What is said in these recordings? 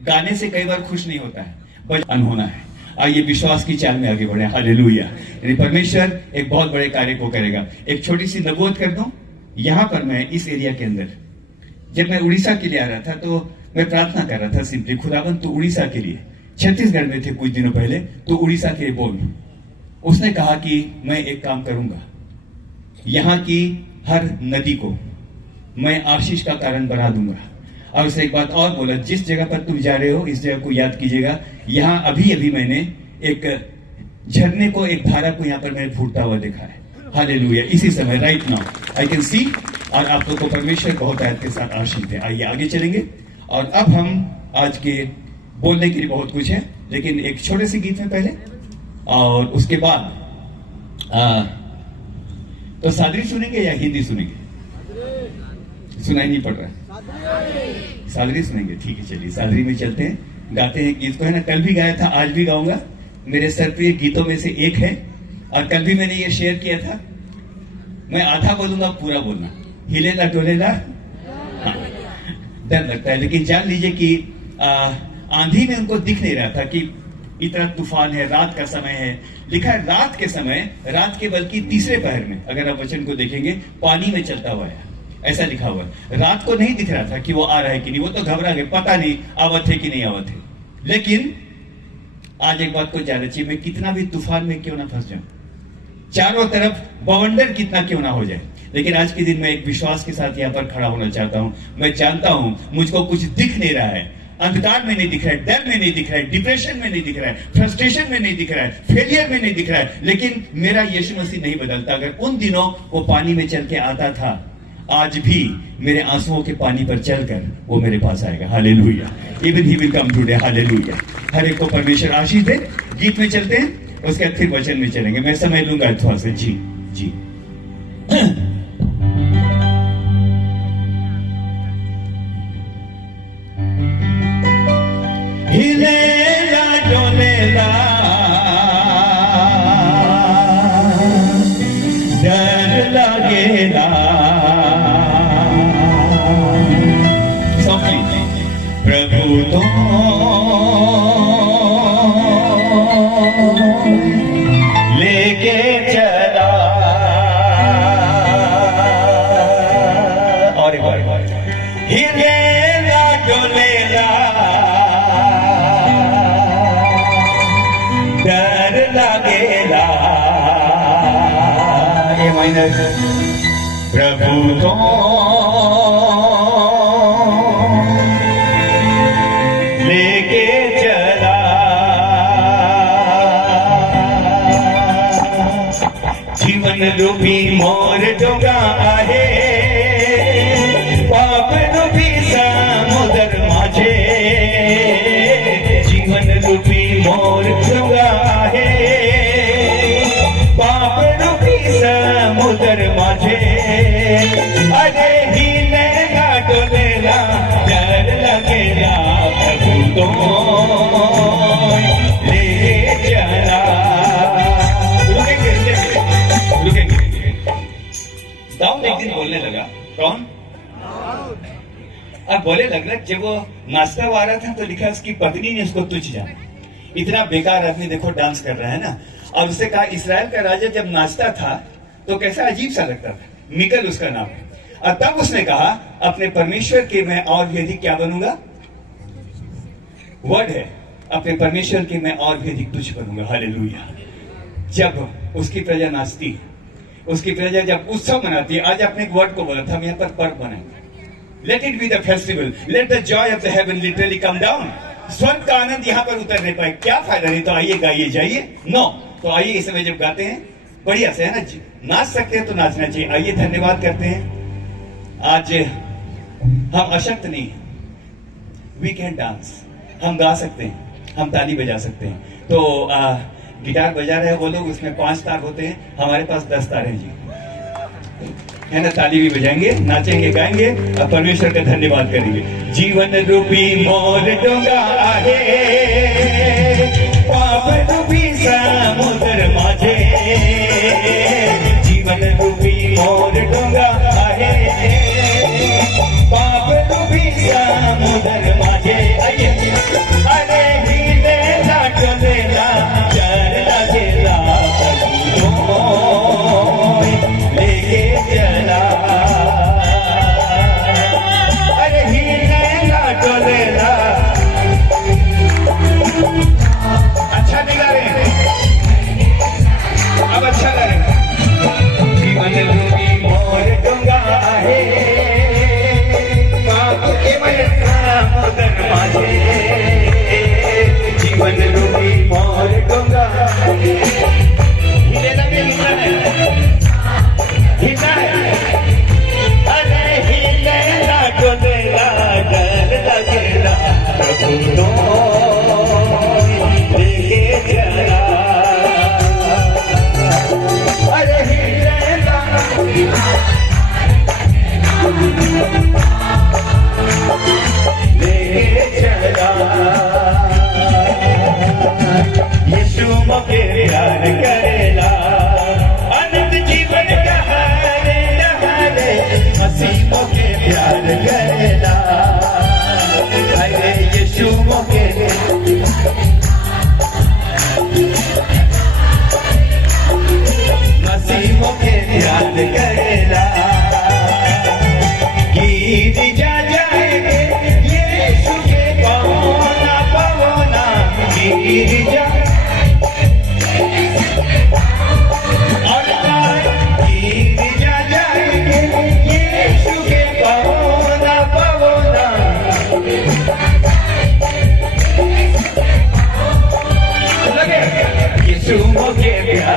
गाने से कई बार खुश नहीं होता है, बचपन होना है। आइए विश्वास की चाल में आगे बढ़े। हालेलुया। यानी परमेश्वर एक बहुत बड़े कार्य को करेगा। एक छोटी सी नबूवत कर दूं। यहां पर मैं इस एरिया के अंदर, जब मैं उड़ीसा के लिए आ रहा था तो मैं प्रार्थना कर रहा था सिंपली, खुदावन तो उड़ीसा के लिए, छत्तीसगढ़ में थे कुछ दिनों पहले, तो उड़ीसा के लिए बोल। उसने कहा कि मैं एक काम करूंगा, यहां की हर नदी को मैं आशीष का कारण बना दूंगा। और उसे एक बात और बोला, जिस जगह पर तुम जा रहे हो इस जगह को याद कीजिएगा। यहां अभी अभी मैंने एक झरने को, एक धारा को यहां पर मैंने फूटता हुआ देखा है। हालेलुया। इसी समय right now I can see. और आप लोग को परमेश्वर बहुत आयत के साथ आशीष दे। आइए आगे चलेंगे। और अब हम आज के बोलने के लिए बहुत कुछ है, लेकिन एक छोटे से गीत में पहले, और उसके बाद तो सादरी सुनेंगे या हिंदी सुनेंगे? सुनाई नहीं पड़ रहा है। सादरी सुनेंगे, ठीक है। चलिए सादरी में चलते हैं, गाते हैं गीत को। है ना, कल भी गाया था, आज भी गाऊंगा। मेरे सरप्रिय गीतों में से एक है। और कल भी मैंने ये शेयर किया था, मैं आधा बोलूंगा, पूरा बोलना। हिलेला डोलेला हाँ, डर लगता है, लेकिन जान लीजिए कि आंधी में उनको दिख नहीं रहा था कि इतना तूफान है, रात का समय है। लिखा है रात के समय, रात के बल्कि तीसरे पहर में, अगर आप वचन को देखेंगे, पानी में चलता हुआ है, ऐसा लिखा हुआ है। रात को नहीं दिख रहा था कि वो आ रहा है कि नहीं, वो तो घबरा गए, पता नहीं आवत है कि नहीं आवत है। लेकिन आज एक बात को जान रखिए, मैं कितना भी तूफान में क्यों ना फंस जाऊं, चारों तरफ बवंडर कितना क्यों ना हो जाए, लेकिन आज के दिन मैं एक विश्वास के साथ यहाँ पर खड़ा होना चाहता हूं। मैं जानता हूं मुझको कुछ दिख नहीं रहा है, अंधकार में नहीं दिख रहा है, डर में नहीं दिख रहा है, डिप्रेशन में नहीं दिख रहा है, फ्रस्ट्रेशन में नहीं दिख रहा है, फेलियर में नहीं दिख रहा है, लेकिन मेरा यीशु मसीह नहीं बदलता। अगर उन दिनों वो पानी में चल के आता था, आज भी मेरे आंसुओं के पानी पर चलकर वो मेरे पास आएगा। Hallelujah. Even he will come today. Hallelujah. हर एक को परमेश्वर आशीष दे। गीत में चलते हैं, उसके बाद फिर वचन में चलेंगे। मैं समय लूंगा थोड़ा सा। जी जी। हिलेला डोलेला डर लगेला, प्रभु तो लेके चला। और एक बार, हिलेला डोलेला डर लगेला, ये माइनर, प्रभु तो लेके चला। जीवन रूपी मोर डोंगा आहे, पाप रूपी समुद्र माझे। जीवन रूपी मोर डोंगा आहे, पाप रूपी समुद्र माझे। अरे हिलेला डोलेला डर लगेला, प्रभु तो ले चला। रुकेंगे। दाऊद एक दिन बोलने लगा। कौन? अब बोले लग रहा, जब वो नाश्ता हुआ रहा था तो लिखा उसकी पत्नी ने उसको तुच्छ जाना। इतना बेकार आदमी देखो डांस कर रहा है ना। और उससे कहा, इस्राएल का राजा जब नाचता था तो कैसा अजीब सा लगता था। मिकल उसका नाम है। और तब उसने कहा, अपने परमेश्वर के मैं और भी अधिक क्या बनूंगा? वर्ड है, अपने परमेश्वर के मैं और भी अधिक तुच्छ बनूंगा। हालेलुया। जब उसकी प्रजा नाचती, उसकी प्रजा जब उत्सव मनाती है, आज आपने एक वर्ड को बोला था, हम यहाँ पर पर्व मनाएंगे। Let it be the festival, let the Joy of the haven literally come down. स्वर्ग का आनंद यहाँ पर उतर नहीं पाए, क्या फायदा? नहीं तो आइए गाइए जाइए। नो, तो आइए इस समय जब गाते हैं बढ़िया से, है ना, नाच सकते हैं तो नाचना चाहिए। आइए धन्यवाद करते हैं। आज हम अशक्त नहीं, वी कैन डांस, हम गा सकते हैं, हम ताली बजा सकते हैं। तो गिटार बजा रहे हैं वो लोग, उसमें 5 तार होते हैं, हमारे पास 10 तार हैं जी, है ना। ताली भी बजाएंगे, नाचेंगे, गाएंगे और परमेश्वर का धन्यवाद करेंगे। जीवन रूपी मोर डोंगा आहे, पाप रूपी समुद्र माझे। जीवन रूपी मोर डोंगा आहे, पाप रूपी समुद्र माझे। आइए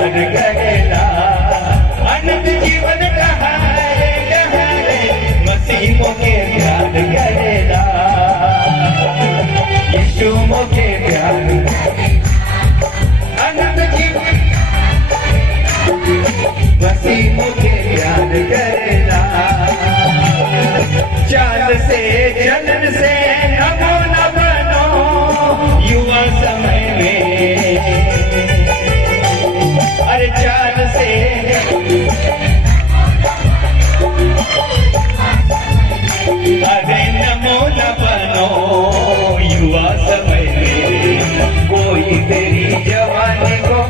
प्यार करेला, अनंत जीवन कहारे मसीह मोके प्यार करेला, यीशु मोके प्यार, अनंत जीवन मसीह मोके प्यार करेला। चाल से चलन से नमो न बनो युवा समय में, अरे चाल से अरे नमो न बनो युवा समय में, कोई तेरी जवानी को,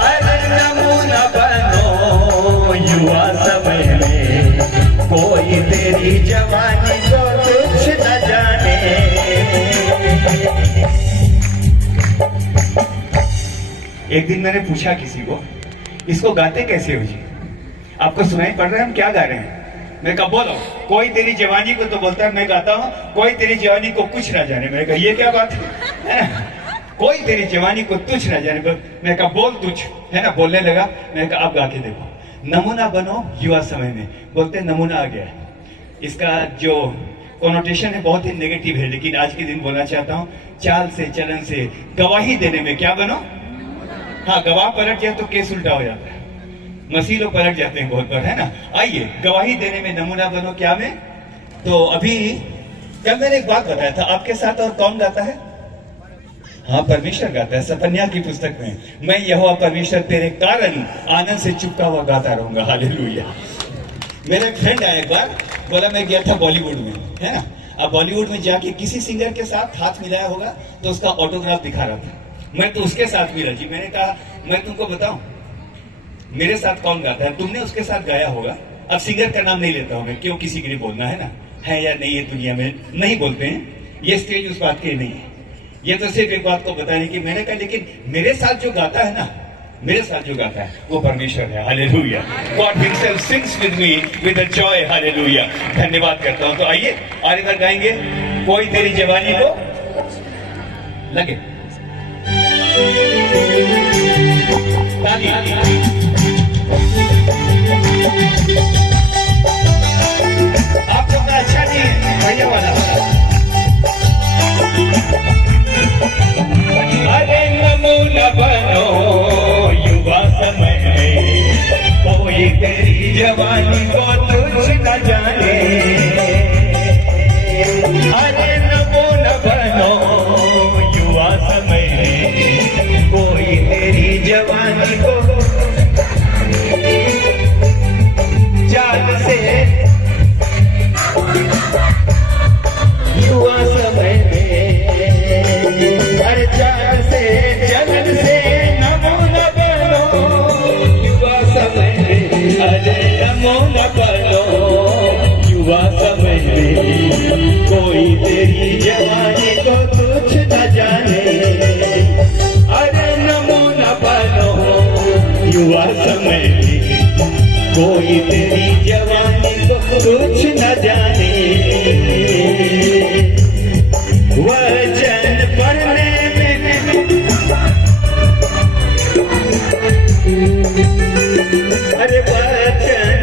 अरे नमो न बनो युवा समय में, कोई तेरी जवानी को कुछ न जाने। एक दिन मैंने पूछा किसी को, इसको गाते कैसे हो जी? आपको सुनाई पड़ रहा है हम क्या गा रहे हैं? मैं कहा बोलो, कोई तेरी जवानी को, तो बोलता है मैं गाता हूँ कोई तेरी जवानी को कुछ ना जाने। मैंने कहा ये क्या बात है ना, कोई तेरी जवानी को तुझ ना जाने। मैं कहा बोल तुझ, है ना, बोलने लगा। मैंने कहा अब गा के देखो, नमूना बनो युवा समय में। बोलते नमूना आ गया, इसका जो कोनोटेशन है बहुत ही नेगेटिव है, लेकिन आज के दिन बोलना चाहता हूँ, चाल से चलन से गवाही देने में क्या बनो। हाँ, गवाह पलट जाए तो केस उल्टा हो जाता है, मसीह लोग पलट जाते हैं बहुत बार, है ना। आइए गवाही देने में नमूना बनो क्या में। तो अभी कल मैंने एक बात बताया था आपके साथ, और कौन गाता है? हाँ, परमेश्वर गाता है। सफन्याह की पुस्तक में, मैं यहोवा परमेश्वर तेरे कारण आनंद से चुपका हुआ गाता रहूंगा, हालेलुया। मेरा एक फ्रेंड आया एक बार, बोला मैं गया था बॉलीवुड में, है ना। अब बॉलीवुड में जाके किसी सिंगर के साथ हाथ मिलाया होगा तो उसका ऑटोग्राफ दिखा रहा था। मैं तो उसके साथ मिला जी। मैंने कहा मैं तुमको बताऊं मेरे साथ कौन गाता है, तुमने उसके साथ गाया होगा। अब सिंगर का नाम नहीं लेता हूं मैं, क्यों किसी के लिए बोलना, है ना, है या नहीं है दुनिया में नहीं बोलते हैं, ये स्टेज उस बात के लिए नहीं है, ये तो सिर्फ एक बात को बताने की। मैंने कहा लेकिन मेरे साथ जो गाता है ना, मेरे साथ जो गाता है वो परमेश्वर है, hallelujah. God himself sings with me with a joy, hallelujah. धन्यवाद करता हूं। तो आइए आगे बार गाएंगे, कोई तेरी जवानी को लगे। ताली आप लोग का अच्छा नहीं है भैया वाला। अरे नमूना बनो युवा समय में, कोई तेरी जवानी को तुझ न जाने। अरे नमूना बनो युवा समय में, कोई तेरी जवानी को चाल से युवा समय में, हर चाल से चलन से नमूना बनो युवा समय में। अरे नमूना बनो युवा समय में, कोई तेरी जवानी को तुझ न जाने। अरे नमूना बनो युवा समय में, कोई तेरी जवानी को कुछ न जाने। वचन पढ़ने में, अरे वचन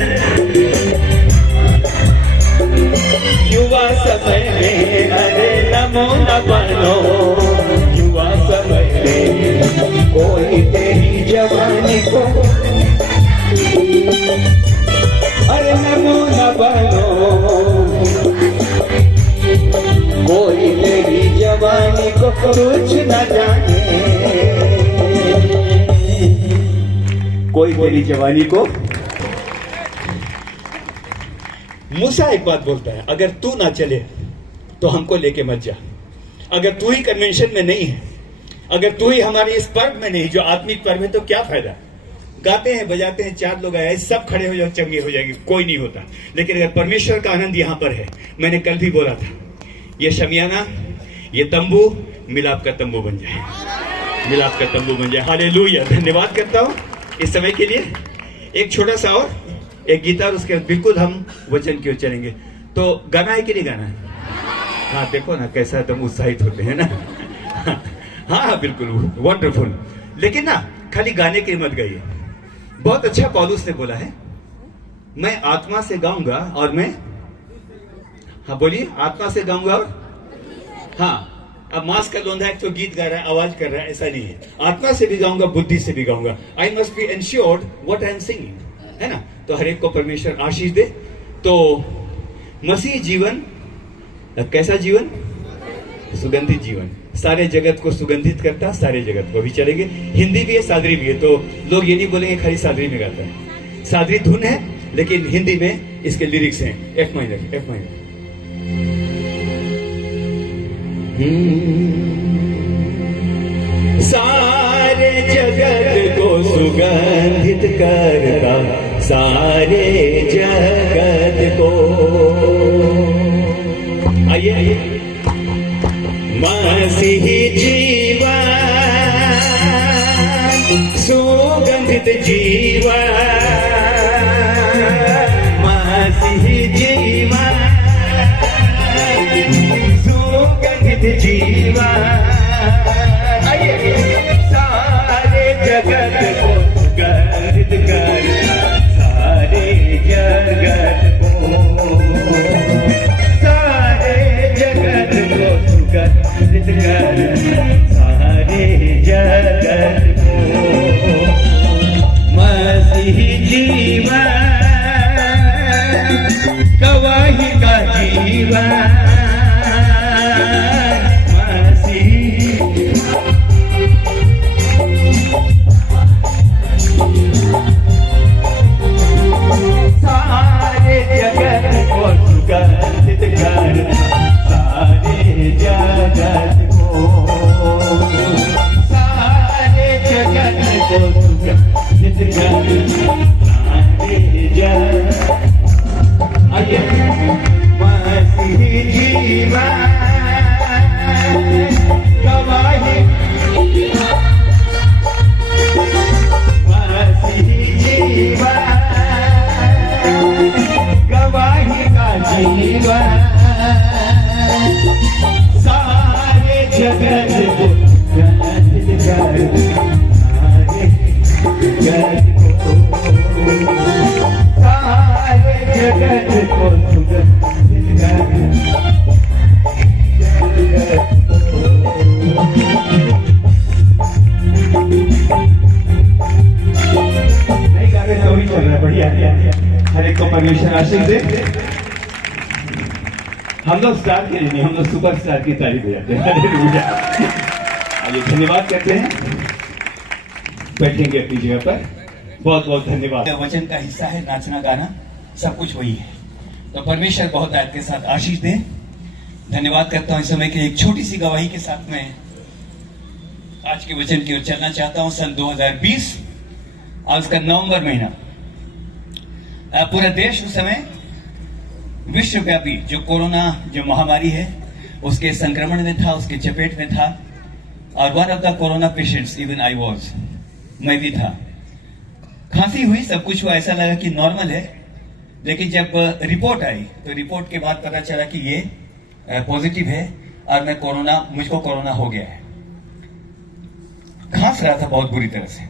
युवा समय में, अरे नमो न बनो युवा समय में, कोई तेरी जवानी को, अरे नमो न बनो कोई तेरी जवानी को कुछ न जाने। कोई तेरी जवानी को। मूसा एक बात बोलता है, अगर तू ना चले तो हमको लेके मत जा। अगर तू ही कन्वेंशन में नहीं है, अगर तू ही हमारे इस पर्व में नहीं जो आत्मिक पर्व है, तो क्या फायदा। गाते हैं बजाते हैं, 4 लोग आए, सब खड़े हो जाओ, चंगे हो जाएंगे, कोई नहीं होता। लेकिन अगर परमेश्वर का आनंद यहाँ पर है, मैंने कल भी बोला था, ये शमियाना, ये तंबू मिलाप का तंबू बन जाए, मिलाप का तंबू बन जाए। हालेलुया। धन्यवाद करता हूँ इस समय के लिए। एक छोटा सा और एक गीता, और उसके बिल्कुल हम वचन की ओर चलेंगे। तो गाना है कि नहीं गाना है? हाँ, देखो ना कैसा एकदम उत्साहित होते हैं ना। हाँ हाँ बिल्कुल वंडरफुल। लेकिन ना खाली गाने के मत गाइए। बहुत अच्छा पौलुस ने बोला है, मैं आत्मा से गाऊंगा और मैं, हाँ बोलिए, आत्मा से गाऊंगा और, हाँ अब मास का लोंधा एक तो गीत गा रहा है, आवाज कर रहा है, ऐसा नहीं है। आत्मा से भी गाऊंगा, बुद्धि से भी गाऊंगा। I must be ensured what I am singing, है ना। तो हर एक को परमेश्वर आशीष दे। तो मसीह जीवन कैसा जीवन? सुगंधित जीवन, सारे जगत को सुगंधित करता, सारे जगत को भी चलेंगे। हिंदी भी है, सादरी भी है, तो लोग ये नहीं बोलेंगे खाली सादरी में गाता है। सादरी धुन है, लेकिन हिंदी में इसके लिरिक्स हैं एफ माइनर, एफ माइनर। सारे जगत को सुगंधित करता, सारे जगत को। आइए आइए। मसीही जीवन, सुगंधित जीवन, मसीही जीवन, सुगंधित जीवन। आइए। सारे जगत को सुगंधित करता, सारे जगत को, सारे जगत को सुगंधित करता, सारे जगत को। मसीही जीवन, गवाही का जीवन, परमेश्वर आशीष दे। हम लोग स्टार के लिए नहीं, हम लोग सुपरस्टार की तारीफ करते हैं। आइए धन्यवाद करते हैं, बैठेंगे अपनी जगह पर। बहुत बहुत धन्यवाद। वचन का हिस्सा है नाचना गाना, सब कुछ वही है। तो परमेश्वर बहुत आपके साथ आशीष दे। धन्यवाद करता हूं इस समय के एक छोटी सी गवाही के साथ में आज के वचन की ओर चलना चाहता हूं। सन 2020 आज का नवंबर महीना, पूरा देश उस समय विश्वव्यापी जो कोरोना जो महामारी है उसके संक्रमण में था, उसके चपेट में था। और one of the corona patients, even I was, मैं भी था। खांसी हुई, सब कुछ हुआ, ऐसा लगा कि नॉर्मल है। लेकिन जब रिपोर्ट आई तो रिपोर्ट के बाद पता चला कि ये पॉजिटिव है और मुझको कोरोना हो गया है। खांस रहा था बहुत बुरी तरह से।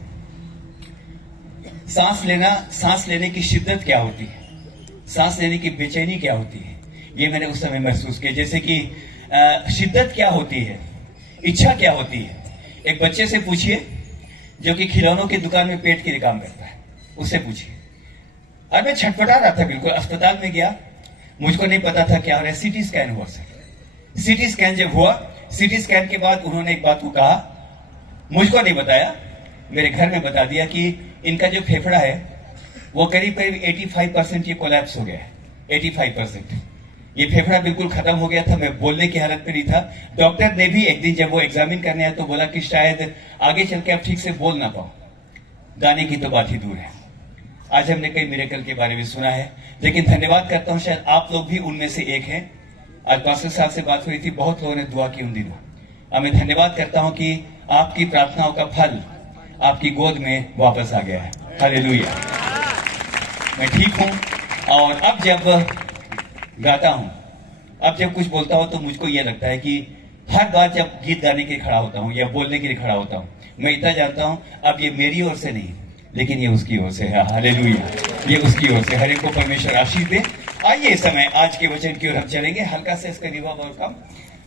सांस लेने की शिद्दत क्या होती है, सांस लेने की बेचैनी क्या होती है, ये मैंने उस समय महसूस किया। जैसे कि शिद्दत क्या होती है, इच्छा क्या होती है। एक बच्चे से पूछिए जो कि खिलौनों की दुकान में पेट के लिए काम करता है, उससे पूछिए। और मैं छटपटा रहा था बिल्कुल। अस्पताल में गया, मुझको नहीं पता था क्या हो रहा है। सीटी स्कैन हुआ सर। सीटी स्कैन जब हुआ, सीटी स्कैन के बाद उन्होंने एक बात को कहा, मुझको नहीं बताया, मेरे घर में बता दिया कि इनका जो फेफड़ा है वो करीब करीब 85% ये कोलैप्स हो गया है। 85% ये फेफड़ा बिल्कुल खत्म हो गया था। मैं बोलने की हालत में नहीं था। डॉक्टर ने भी एक दिन जब वो एग्जामिन करने आया तो बोला कि शायद आगे चल के आप ठीक से बोल ना पाओ। गाने की तो बात ही दूर है। आज हमने कई मिरेकल के बारे में सुना है, लेकिन धन्यवाद करता हूं, शायद आप लोग भी उनमें से एक हैं। आज पास्टर साहब से बात हुई थी, बहुत लोगों ने दुआ की उन दिनों। अब मैं धन्यवाद करता हूं कि आपकी प्रार्थनाओं का फल आपकी गोद में वापस आ गया है। हालेलुया। मैं ठीक हूं। और अब जब गाता हूं, अब जब कुछ बोलता हूं तो मुझको यह लगता है कि हर बार जब गीत गाने के लिए खड़ा होता हूँ या बोलने के लिए खड़ा होता हूँ, मैं इतना जानता हूँ अब ये मेरी ओर से नहीं, लेकिन ये उसकी ओर से है। हालेलुया, ये उसकी ओर से। हर एक को परमेश्वर आशीष दे। आइए इस समय आज के वचन की ओर हम चलेंगे, हल्का से इसका रिवर्ब और कम।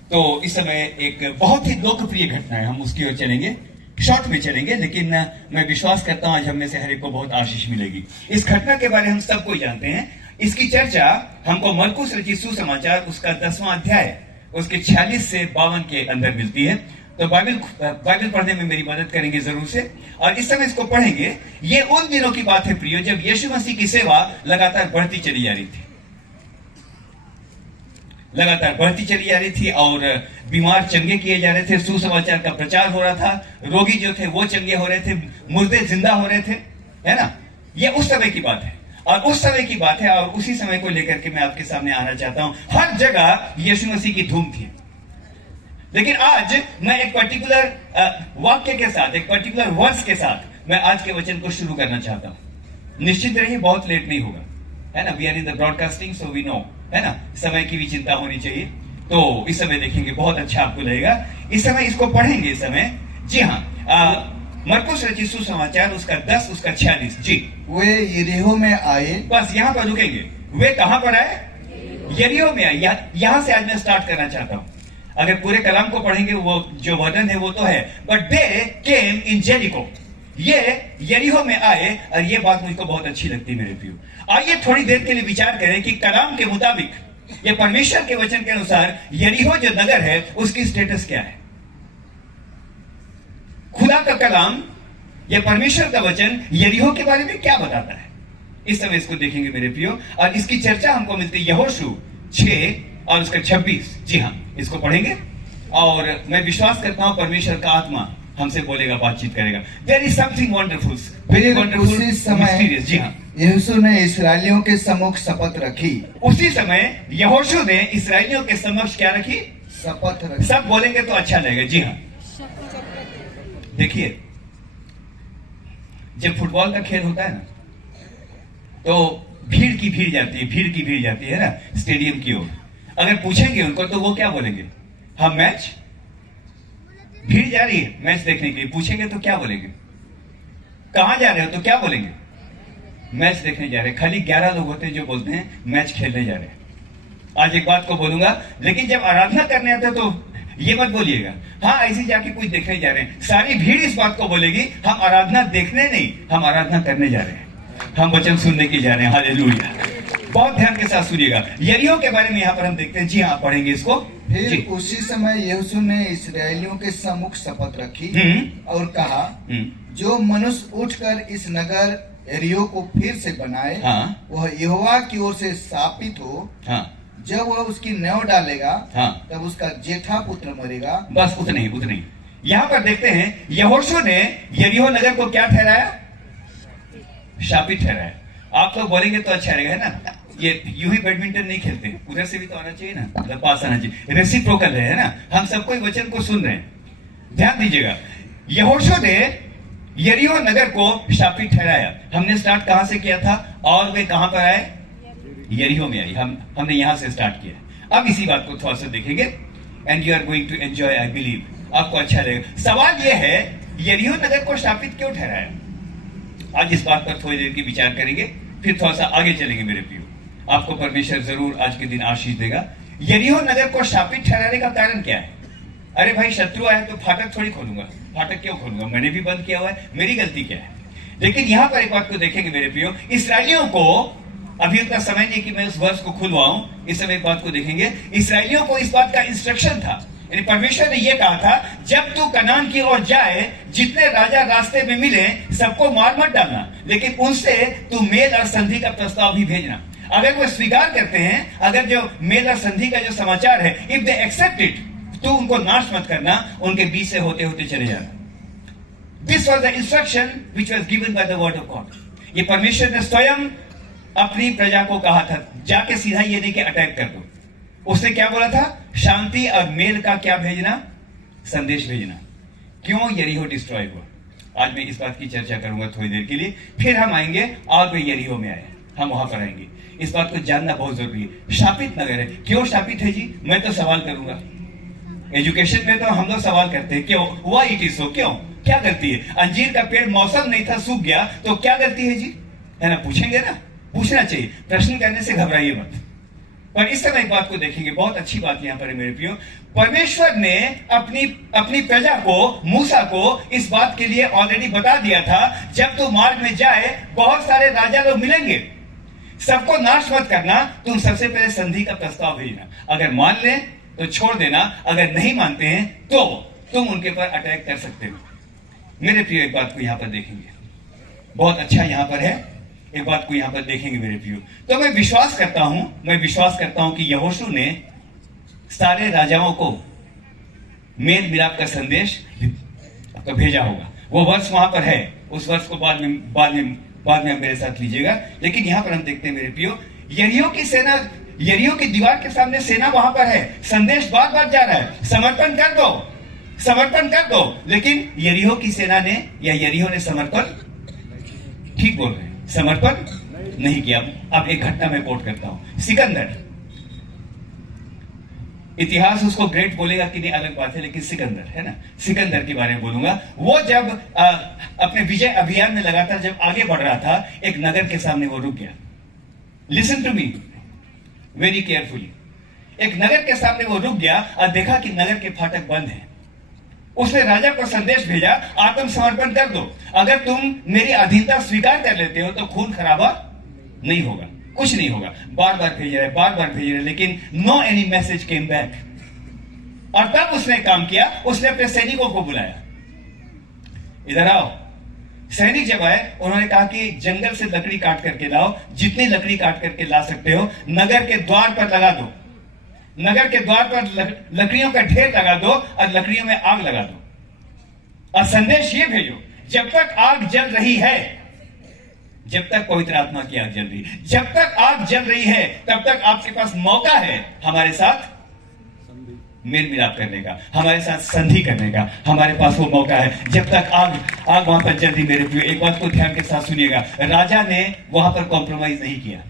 तो इस समय एक बहुत ही लोकप्रिय घटना है, हम उसकी ओर चलेंगे, शॉर्ट में चलेंगे, लेकिन मैं विश्वास करता हूं आज हम में से हर एक को बहुत आशीष मिलेगी। इस घटना के बारे में हम सबको जानते हैं। इसकी चर्चा हमको मरकुस रचित सुसमाचार उसका 10वां अध्याय उसके 46 से 52 के अंदर मिलती है। तो बाइबल पढ़ने में मेरी मदद करेंगे जरूर से, और इस समय इसको पढ़ेंगे। ये उन दिनों की बात है प्रियो, जब यीशु मसीह की सेवा लगातार बढ़ती चली जा रही थी, लगातार बढ़ती चली जा रही थी, और बीमार चंगे किए जा रहे थे, सुसमाचार का प्रचार हो रहा था, रोगी जो थे वो चंगे हो रहे थे, मुर्दे जिंदा हो रहे थे, है ना। ये उस समय की बात है, और उस समय की बात है, और उसी समय को लेकर के मैं आपके सामने आना चाहता हूं। हर जगह यीशु मसीह की धूम थी, लेकिन आज मैं एक पर्टिकुलर वाक्य के साथ, एक पर्टिकुलर वर्ड्स के साथ मैं आज के वचन को शुरू करना चाहता हूं। निश्चित रहिए, बहुत लेट नहीं होगा, है ना। We are in the broadcasting, so we know, है ना, समय की भी चिंता होनी चाहिए। तो इस समय देखेंगे, बहुत अच्छा आपको लगेगा। इस समय इसको पढ़ेंगे इस समय। जी हाँ, मरकुस रचित सुसमाचार उसका 10 उसका 46। जी, वे यरीहो में आए। बस यहां पर रुकेंगे। वे कहां पर आए? यरीहो में आए। यहां से आज मैं स्टार्ट करना चाहता हूं। अगर पूरे कलाम को पढ़ेंगे, वो जो वर्णन है वो तो है, but they came in Jericho, ये यरीहो में आए, और ये बात मुझको बहुत अच्छी लगती है मेरे प्रियो। आइए थोड़ी देर के लिए विचार करें कि कलाम के मुताबिक, ये परमेश्वर के वचन के अनुसार यरीहो जो नगर है उसकी स्टेटस क्या है। खुदा का कलाम, यह परमेश्वर का वचन यरीहो के बारे में क्या बताता है, इस समय इसको देखेंगे मेरे प्रियो। और इसकी चर्चा हमको मिलती है यहोशू 6 और उसका 26। जी हाँ, इसको पढ़ेंगे, और मैं विश्वास करता हूं परमेश्वर का आत्मा हमसे बोलेगा, बातचीत करेगा। There is something wonderful, very wonderful, उसी समय जी हाँ, यहोशू ने इस्राएलियों के सम्मुख शपथ रखी। उसी समय यहोशू ने इस्राएलियों के समक्ष क्या रखी? शपथ रखी। सब बोलेंगे तो अच्छा लगेगा। जी हाँ, देखिए, जब फुटबॉल का खेल होता है ना, तो भीड़ की भीड़ जाती है, भीड़ की भीड़ जाती है ना स्टेडियम की ओर। अगर पूछेंगे उनको तो वो क्या बोलेंगे? हम मैच, भीड़ जा रही है मैच देखने के लिए। पूछेंगे तो क्या बोलेंगे? कहां जा रहे हो तो क्या बोलेंगे? मैच देखने जा रहे हैं। खाली 11 लोग होते हैं जो बोलते हैं मैच खेलने जा रहे हैं। आज एक बात को बोलूंगा, लेकिन जब आराधना करने आते तो ये मत बोलिएगा हाँ ऐसे जाके कुछ देखने जा रहे हैं। सारी भीड़ इस बात को बोलेगी, हम आराधना देखने नहीं, हम आराधना करने जा रहे हैं, हम वचन सुनने के जा रहे हैं। हालेलुया। बहुत ध्यान के साथ सुनिएगा। यरीहो के बारे में यहाँ पर हम देखते हैं। जी हाँ, पढ़ेंगे इसको। फिर उसी समय यहोशू ने इस्राएलियों के सम्मुख शपथ रखी और कहा, जो मनुष्य उठकर इस नगर यरीहो को फिर से बनाए, हाँ, वह यहोवा की ओर से स्थापित हो। हाँ, जब वह उसकी न्याय डालेगा, हाँ, तब उसका जेठा पुत्र मरेगा। बस उतने ही, उतने ही। यहाँ पर देखते हैं यहोशू ने यरीहो नगर को क्या ठहराया? शापित ठहराया। आप लोग बोलेंगे तो अच्छा रहेगा, है ना। ये यूं ही बैडमिंटन नहीं खेलते, उधर से भी तो आना चाहिए ना, मतलब पास आना चाहिए, रेसिप्रोकल है ना। हम सबको वचन को सुन रहे हैं, ध्यान दीजिएगा। यहोशू ने यरीहो नगर को शापित ठहराया। हमने स्टार्ट कहां से किया था? और वे कहां पर आए? यरीहो में आई। हमने यहां से स्टार्ट किया। अब इसी बात को थोड़ा सा देखेंगे, and you are going to enjoy, I believe, आपको अच्छा लगेगा। सवाल यह है, यरीहो नगर को शापित क्यों ठहराया? आज इस बात पर थोड़ी देर की विचार करेंगे, फिर थोड़ा सा आगे चलेंगे मेरे प्रियो। आपको परमेश्वर जरूर आज के दिन आशीष देगा। यरीहो नगर को शापित ठहराने का कारण क्या है? अरे भाई, शत्रु आया तो फाटक थोड़ी खोलूंगा। फाटक क्यों खोलूंगा? मैंने भी बंद किया हुआ है, मेरी गलती क्या है? लेकिन यहां पर एक बात को देखेंगे मेरे प्रियो। इसराइलियों को, अभी उतना समय नहीं कि मैं उस वर्ष को खुलवाऊं, इस समय एक बात को देखेंगे। इसराइलियों को इस बात का इंस्ट्रक्शन था, यानी परमेश्वर ने यह कहा था, जब तू कनान की ओर जाए, जितने राजा रास्ते में मिले सबको मार मत डालना, लेकिन उनसे तू मेल और संधि का प्रस्ताव भी भेजना। अगर वो स्वीकार करते हैं, अगर जो मेल और संधि का जो समाचार है, इफ दे एक्सेप्ट इट, तो उनको नाश मत करना, उनके बीच से होते होते चले जाना। This was the instruction which was given by the word of God. ये परमेश्वर ने स्वयं अपनी प्रजा को कहा था, जाके सीधा ये नहीं कि अटैक कर दो। उसने क्या बोला था? शांति और मेल का क्या भेजना? संदेश भेजना। क्यों यरीहो डिस्ट्रॉय हुआ? आज मैं इस बात की चर्चा करूंगा थोड़ी देर के लिए, फिर हम आएंगे और वे यरीहो में आए, हम वहां पर आएंगे। इस बात को जानना बहुत जरूरी है। शापित नगर है, क्यों शापित है जी? मैं तो सवाल करूंगा, एजुकेशन में तो हम लोग सवाल करते हैं क्यों हुआ इट इज सो, क्यों, क्या गलती है? अंजीर का पेड़ मौसम नहीं था, सूख गया, तो क्या गलती है जी? है ना, पूछेंगे ना, पूछना चाहिए, प्रश्न करने से घबराइए मत। पर इस समय एक बात को देखेंगे, बहुत अच्छी बात यहां पर है मेरे प्रियो। परमेश्वर ने अपनी प्रजा को, मूसा को इस बात के लिए ऑलरेडी बता दिया था, जब तू मार्ग में जाए बहुत सारे राजा लोग मिलेंगे, सबको नाश मत करना, तुम सबसे पहले संधि का प्रस्ताव भेजना, अगर मान ले तो छोड़ देना, अगर नहीं मानते हैं तो तुम उनके पर अटैक कर सकते हो। मेरे प्रियो एक बात को यहां पर देखेंगे, बहुत अच्छा यहां पर है, एक बात को यहां पर देखेंगे मेरे प्रियो। तो मैं विश्वास करता हूं कि यहोशू ने सारे राजाओं को मेल मिलाप का संदेश आपको भेजा होगा। वो वर्ष वहां पर है, उस वर्ष को बाद में मेरे साथ लीजिएगा। लेकिन यहां पर हम देखते हैं मेरे प्रियो, यरीहो की दीवार के सामने सेना वहां पर है, संदेश बार बार जा रहा है, समर्पण कर दो, लेकिन यरीहो की सेना ने या यरीहो ने समर्पण, ठीक बोल रहे हैं, समर्पण नहीं किया। अब एक घटना मैं कोट करता हूं, सिकंदर, इतिहास उसको ग्रेट बोलेगा कि नहीं अलग बात है, लेकिन सिकंदर है ना, सिकंदर के बारे में बोलूंगा। वो जब अपने विजय अभियान में लगातार जब आगे बढ़ रहा था, एक नगर के सामने वो रुक गया। Listen to me very carefully. एक नगर के सामने वो रुक गया और देखा कि नगर के फाटक बंद हैं। उसने राजा को संदेश भेजा, आत्मसमर्पण कर दो, अगर तुम मेरी अधीनता स्वीकार कर लेते हो तो खून खराबा नहीं होगा, कुछ नहीं होगा। बार बार भेज रहे, लेकिन no any message came back. और तब उसने काम किया, उसने अपने सैनिकों को बुलाया, इधर आओ। सैनिक जब आए, उन्होंने कहा कि जंगल से लकड़ी काट करके लाओ, जितनी लकड़ी काट करके ला सकते हो, नगर के द्वार पर लगा दो, नगर के द्वार पर लकड़ियों का ढेर लगा दो और लकड़ियों में आग लगा दो। और संदेश ये भेजो, जब तक आग जल रही है, जब तक पवित्र आत्मा की आग जल रही है, जब तक आग जल रही है, तब तक आपके पास मौका है हमारे साथ मेल मिलाप करने का, हमारे साथ संधि करने का, हमारे पास वो मौका है। जब तक आग वहां पर जल रही, मेरे प्रिय एक बात को ध्यान के साथ सुनिएगा, राजा ने वहां पर कॉम्प्रोमाइज नहीं किया।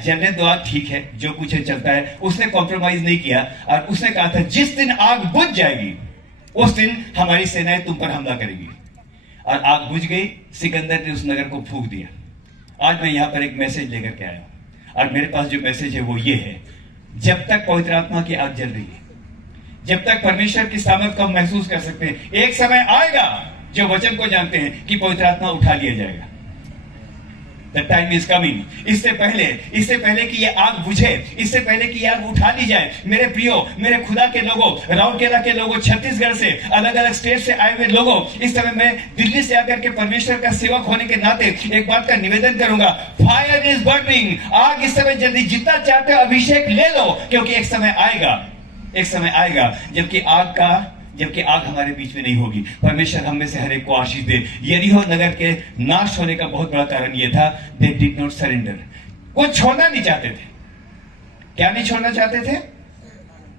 जलने दो आग, ठीक है, जो कुछ है चलता है, उसने कॉम्प्रोमाइज नहीं किया। और उसने कहा था जिस दिन आग बुझ जाएगी उस दिन हमारी सेनाएं तुम पर हमला करेगी। और आग बुझ गई, सिकंदर ने उस नगर को फूंक दिया। आज मैं यहां पर एक मैसेज लेकर के आया हूं, और मेरे पास जो मैसेज है वो ये है, जब तक पवित्र आत्मा की आग जल रही है, जब तक परमेश्वर की सामर्थ को हम महसूस कर सकते हैं, एक समय आएगा जो वचन को जानते हैं कि पवित्र आत्मा उठा लिया जाएगा। The time is coming। इससे पहले कि ये आग बुझे, इससे पहले कि ये आग उठा ली जाए, मेरे प्रियो, मेरे खुदा के लोगों, राउरकेला के लोगों, छत्तीसगढ़ से, अलग अलग स्टेट से आए हुए लोगों, इस समय मैं दिल्ली से आकर के परमेश्वर का सेवक होने के नाते एक बात का निवेदन करूंगा, फायर इज बर्निंग। आग इस समय जल्दी, जितना चाहते हो अभिषेक ले लो, क्योंकि एक समय आएगा जबकि आग हमारे बीच में नहीं होगी। परमेश्वर हम में से हर एक को आशीष दे। यरीहो नगर के नाश होने का बहुत बड़ा कारण यह था, दे डिड नॉट सरेंडर। वो छोड़ना नहीं चाहते थे। क्या नहीं छोड़ना चाहते थे?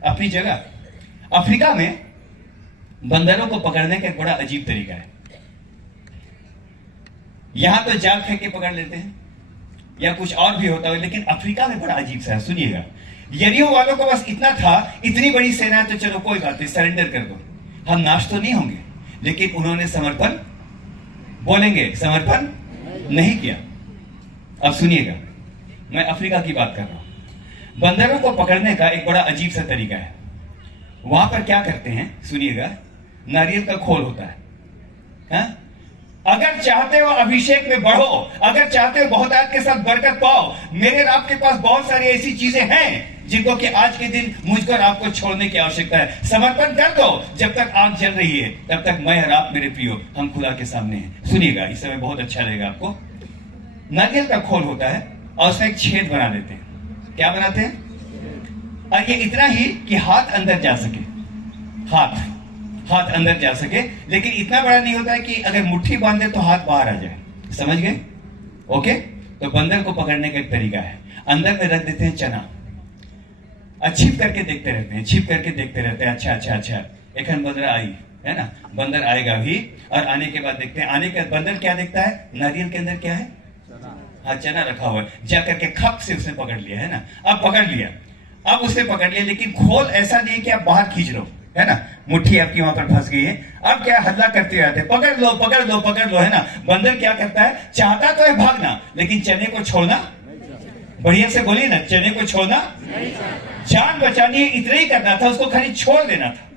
अपनी जगह। अफ्रीका में बंदरों को पकड़ने का एक बड़ा अजीब तरीका है। यहां तो जाल फेंक के पकड़ लेते हैं या कुछ और भी होता है, लेकिन अफ्रीका में बड़ा अजीब सा है। सुनिएगा, यरीहो वालों को बस इतना था, इतनी बड़ी सेना है तो चलो कोई बात नहीं, सरेंडर कर दो, हम नाश तो नहीं होंगे। लेकिन उन्होंने समर्पण नहीं किया। अब सुनिएगा, मैं अफ्रीका की बात कर रहा हूं। बंदरों को पकड़ने का एक बड़ा अजीब सा तरीका है। वहां पर क्या करते हैं, सुनिएगा, नारियल का खोल होता है, हा? अगर चाहते हो अभिषेक में बढ़ो, अगर चाहते हो बहुत आग के साथ बरकत पाओ, मेरे और आपके पास बहुत सारी ऐसी चीजें हैं जिनको कि आज के दिन मुझको और आपको छोड़ने की आवश्यकता है। समर्पण कर दो। जब तक आग जल रही है तब तक मैं और आप, मेरे प्रियो, हम खुदा के सामने हैं। सुनिएगा, इस समय बहुत अच्छा लगेगा आपको। नारियल का खोल होता है और उसमें एक छेद बना देते हैं। क्या बनाते हैं? और ये इतना ही कि हाथ अंदर जा सके, हाथ अंदर जा सके, लेकिन इतना बड़ा नहीं होता है कि अगर मुट्ठी बांधे तो हाथ बाहर आ जाए। समझ गए? ओके। तो बंदर को पकड़ने का एक तरीका है, अंदर में रख देते हैं चना, छिप करके देखते रहते हैं, अच्छा एक बंदर आई है ना, बंदर आएगा भी। और आने के बाद देखते हैं, आने के बंदर क्या देखता है, नारियल के अंदर क्या है, हाँ, चना रखा हुआ है। जाकर के खप से उसने पकड़ लिया है ना। अब पकड़ लिया, अब उसने पकड़ लिया, लेकिन खोल ऐसा नहीं है कि आप बाहर खींच लो, है ना, मुट्ठी आपकी वहां पर फंस गई है। अब क्या हल्ला करते रहते हैं, पकड़ लो पकड़ लो पकड़ लो, है ना। बंदर क्या करता है, चाहता तो है भागना, लेकिन चने को छोड़ना, बढ़िया से बोलिए ना, चने को छोड़ना, जान बचानी इतना ही करना था उसको, खाली छोड़ देना था।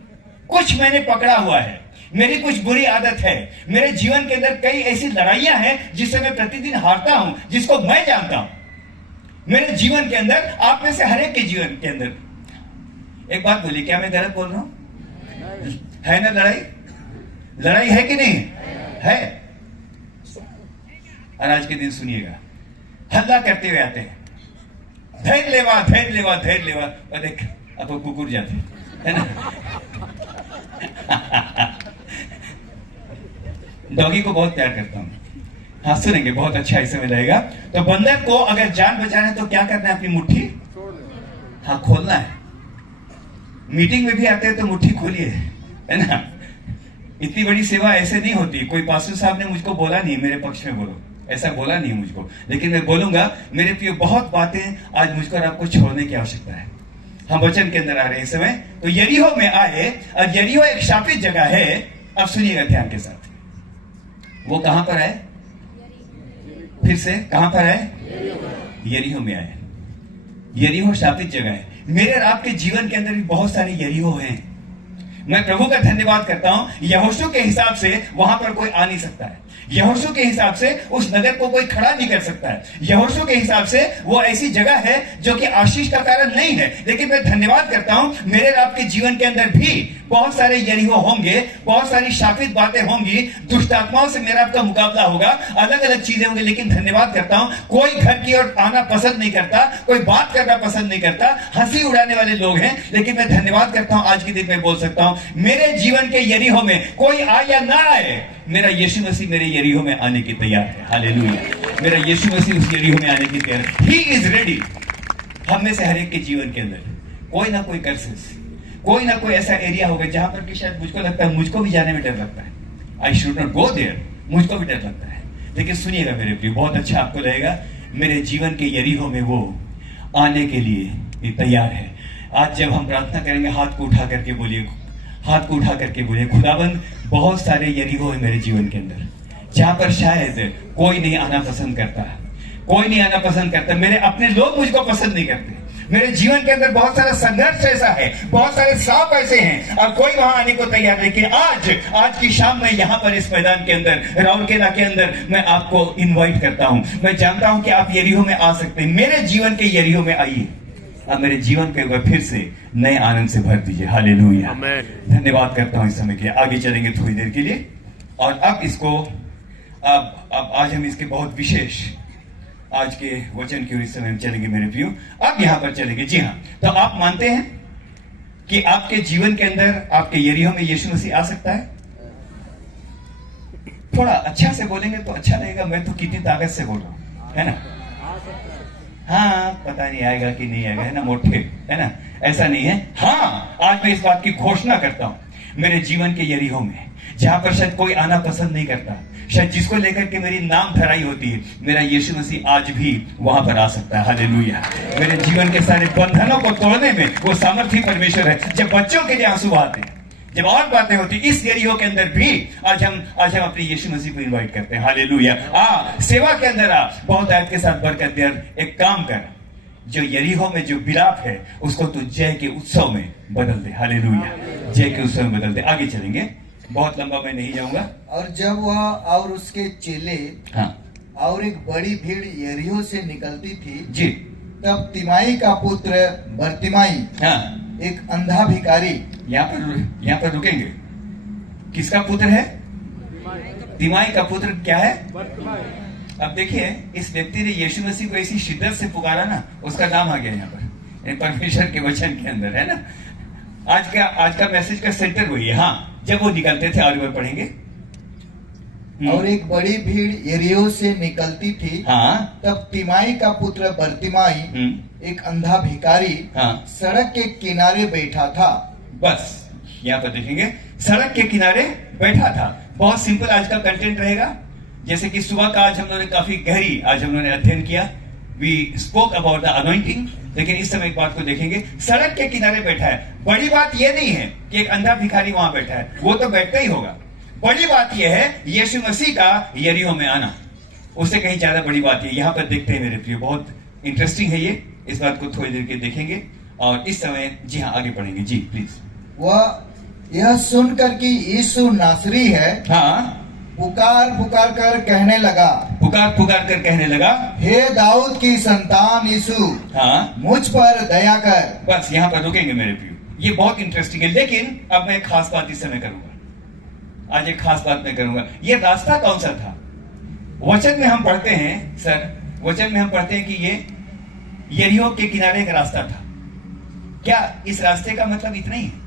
कुछ मैंने पकड़ा हुआ है, मेरी कुछ बुरी आदत है, मेरे जीवन के अंदर कई ऐसी लड़ाइयां हैं जिससे मैं प्रतिदिन हारता हूं, जिसको मैं जानता हूं मेरे जीवन के अंदर, आप में से हर एक के जीवन के अंदर। एक बात बोलिए, क्या मैं गलत बोल रहा हूं? है ना लड़ाई? लड़ाई है कि नहीं है? और आज के दिन सुनिएगा, हल्ला करते हुए आते हैं, धैर्य लेवा धैर्य लेवा धैर्य लेवा, और देख अब वो कुकुर जाते है ना। डॉगी को बहुत प्यार करता हूं। हाँ सुनेंगे, बहुत अच्छा इस समय लगेगा। तो बंदर को अगर जान बचाना है तो क्या करना है, अपनी मुट्ठी हाँ खोलना है। मीटिंग में भी आते हैं तो मुट्ठी खोलिए, है ना। इतनी बड़ी सेवा ऐसे नहीं होती। कोई पास्टर साहब ने मुझको बोला नहीं मेरे पक्ष में बोलो, ऐसा बोला नहीं मुझको, लेकिन मैं बोलूंगा मेरे प्रिय, बहुत बातें आज मुझको और आपको छोड़ने की आवश्यकता है। हम वचन के अंदर आ रहे हैं इस समय। तो यरीहो में आए, और यरीहो एक शापित जगह है। अब सुनिएगा ध्यान के साथ, वो कहां पर आए, फिर से कहां पर आए, यरीहो में आए। यरीहो शापित जगह है। मेरे और आपके जीवन के अंदर भी बहुत सारे यरीहो हैं। मैं प्रभु का धन्यवाद करता हूं, यहोशू के हिसाब से वहां पर कोई आ नहीं सकता है। यहोशू के हिसाब से उस नगर को कोई खड़ा नहीं कर सकता है। यहोशू के हिसाब से वो ऐसी जगह है जो कि आशीष का कारण नहीं है। लेकिन मैं धन्यवाद करता हूं, मेरे और आपके जीवन के अंदर भी बहुत सारे यरीहो होंगे, बहुत सारी शापित बातें होंगी, दुष्ट आत्माओं से मेरा आपका मुकाबला होगा, अलग अलग चीजें होंगी। लेकिन धन्यवाद करता हूं, कोई घर की ओर आना पसंद नहीं करता, कोई बात करना पसंद नहीं करता, हंसी उड़ाने वाले लोग हैं। लेकिन मैं धन्यवाद करता हूं, आज के दिन में बोल सकता हूं, मेरे जीवन के यरीहो में कोई आए या ना आए, मेरा यीशु मसीह मेरे यरीहो में आने की तैयार है। हालेलुया। मेरा यीशु मसीह उस यरीहो में आने की तैयार है। He is ready. हम में से हर एक के जीवन के अंदर कोई ना कोई कर्सेस, कोई ना कोई ऐसा एरिया होगा जहां पर कि शायद मुझको लगता है, मुझको भी जाने में डर लगता है, I should not go there, मुझको भी डर लगता है। लेकिन सुनिएगा मेरे प्रिय, बहुत अच्छा आपको लगेगा, मेरे जीवन के यरीहो में वो आने के लिए तैयार है। आज जब हम प्रार्थना करेंगे, हाथ को उठा करके बोलिए, हाथ को उठा करके बोलिए, खुदाबंद बहुत सारे यरीहो है मेरे जीवन के अंदर जहां पर शायद कोई नहीं आना पसंद करता, कोई नहीं आना पसंद करता, मेरे अपने लोग मुझको पसंद नहीं करते। मेरे जीवन के अंदर बहुत सारा संघर्ष ऐसा है, बहुत सारे सांप ऐसे हैं, और कोई वहां आने को तैयार नहीं। लेकिन आज की शाम में यहाँ पर इस मैदान के अंदर, राउरकेला के अंदर, मैं आपको इनवाइट करता हूं। मैं जानता हूं कि आप यरीहो में आ सकते हैं। मेरे जीवन के यरीहो में आइए, अब मेरे जीवन के ऊपर फिर से नए आनंद से भर दीजिए। हालेलुया। धन्यवाद करता हूं इस समय के। आगे चलेंगे थोड़ी देर के लिए, और अब इसको अब आज हम इसके बहुत विशेष आज के वचन की ओर इस समय चलेंगे मेरे प्रियो। अब यहां पर चलेंगे। जी हाँ, तो आप मानते हैं कि आपके जीवन के अंदर, आपके यरीहो में यीशु मसीह आ सकता है? थोड़ा अच्छा से बोलेंगे तो अच्छा लगेगा। मैं तो कितनी ताकत से बोल रहा हूं, है ना। हाँ, पता नहीं आएगा कि नहीं आएगा, है ना मोटे, है ना, ऐसा नहीं है। हाँ, आज मैं इस बात की घोषणा करता हूं, मेरे जीवन के यरीहो में जहां पर शायद कोई आना पसंद नहीं करता, शायद जिसको लेकर के मेरी नाम धराई होती है, मेरा यीशु मसीह आज भी वहां पर आ सकता है। हालेलुया। मेरे जीवन के सारे बंधनों को तोड़ने में वो सामर्थी परमेश्वर है। जब बच्चों के लिए आंसू बहाते हैं, जब और बातें होती, इस यरीहो के अंदर भी आज हम अपने यीशु मसीह को इनवाइट करते हैं। हालेलुया। सेवा के अंदर बहुत आयत के साथ बरकत दे। एक काम कर, जो यरीहो में जो विलाप है उसको तू जय के उत्सव में बदल दे। हालेलुया। जय के उत्सव में बदल दे। आगे चलेंगे, बहुत लंबा मैं नहीं जाऊंगा। और जब वह और उसके चेले और एक बड़ी भीड़ यरीहो से निकलती थी जी, तब तिमाई का पुत्र बर्तिमाई, एक अंधा भिखारी, यहाँ पर रुकेंगे। किसका पुत्र है? तिमाई का पुत्र क्या है? अब देखिए, इस व्यक्ति ने यीशु मसीह को ऐसी शिद्दत से पुकारा ना, उसका नाम आ गया यहाँ पर परमेश्वर के वचन के अंदर, है ना। आज का मैसेज का सेंटर वही है। हाँ, जब वो निकलते थे, आगे पढ़ेंगे। और एक बड़ी भीड़ यरीहो से निकलती थी। हाँ, तब तिमाई का पुत्र बर्तिमाई, एक अंधा भिखारी, सड़क के किनारे बैठा था। बस यहाँ पर देखेंगे, सड़क के किनारे बैठा था। बहुत सिंपल आज का कंटेंट रहेगा। जैसे कि सुबह का आज हम लोगों ने काफी गहरी आज हम लोगों ने अध्ययन किया, we spoke about the anointing, लेकिन इस समय एक बात को देखेंगे, सड़क के किनारे बैठा है। बड़ी बात यह नहीं है कि एक अंधा भिखारी वहां बैठा है, वो तो बैठता ही होगा। बड़ी बात यह है यीशु मसीह का यरीहो में आना, उससे कहीं ज्यादा बड़ी बात है। यहां पर देखते हैं मेरे प्रिय, बहुत इंटरेस्टिंग है ये, इस बात को थोड़ी देर के देखेंगे और इस समय जी हाँ आगे पढ़ेंगे जी प्लीज। वह यह सुनकर कि यीशु नासरी है, हाँ, पुकार पुकार कर कहने लगा, पुकार पुकार कर कहने लगा, हे दाऊद की संतान यीशु, हाँ, मुझ पर दया कर। बस यहां पर रुकेंगे मेरे प्रियो, ये बहुत इंटरेस्टिंग है। लेकिन अब मैं एक खास बात इस समय करूंगा, आज एक खास बात मैं करूंगा। ये रास्ता कौन सा था? वचन में हम पढ़ते हैं सर, वचन में हम पढ़ते हैं कि ये यरीहो के किनारे एक रास्ता था। क्या इस रास्ते का मतलब इतना ही है?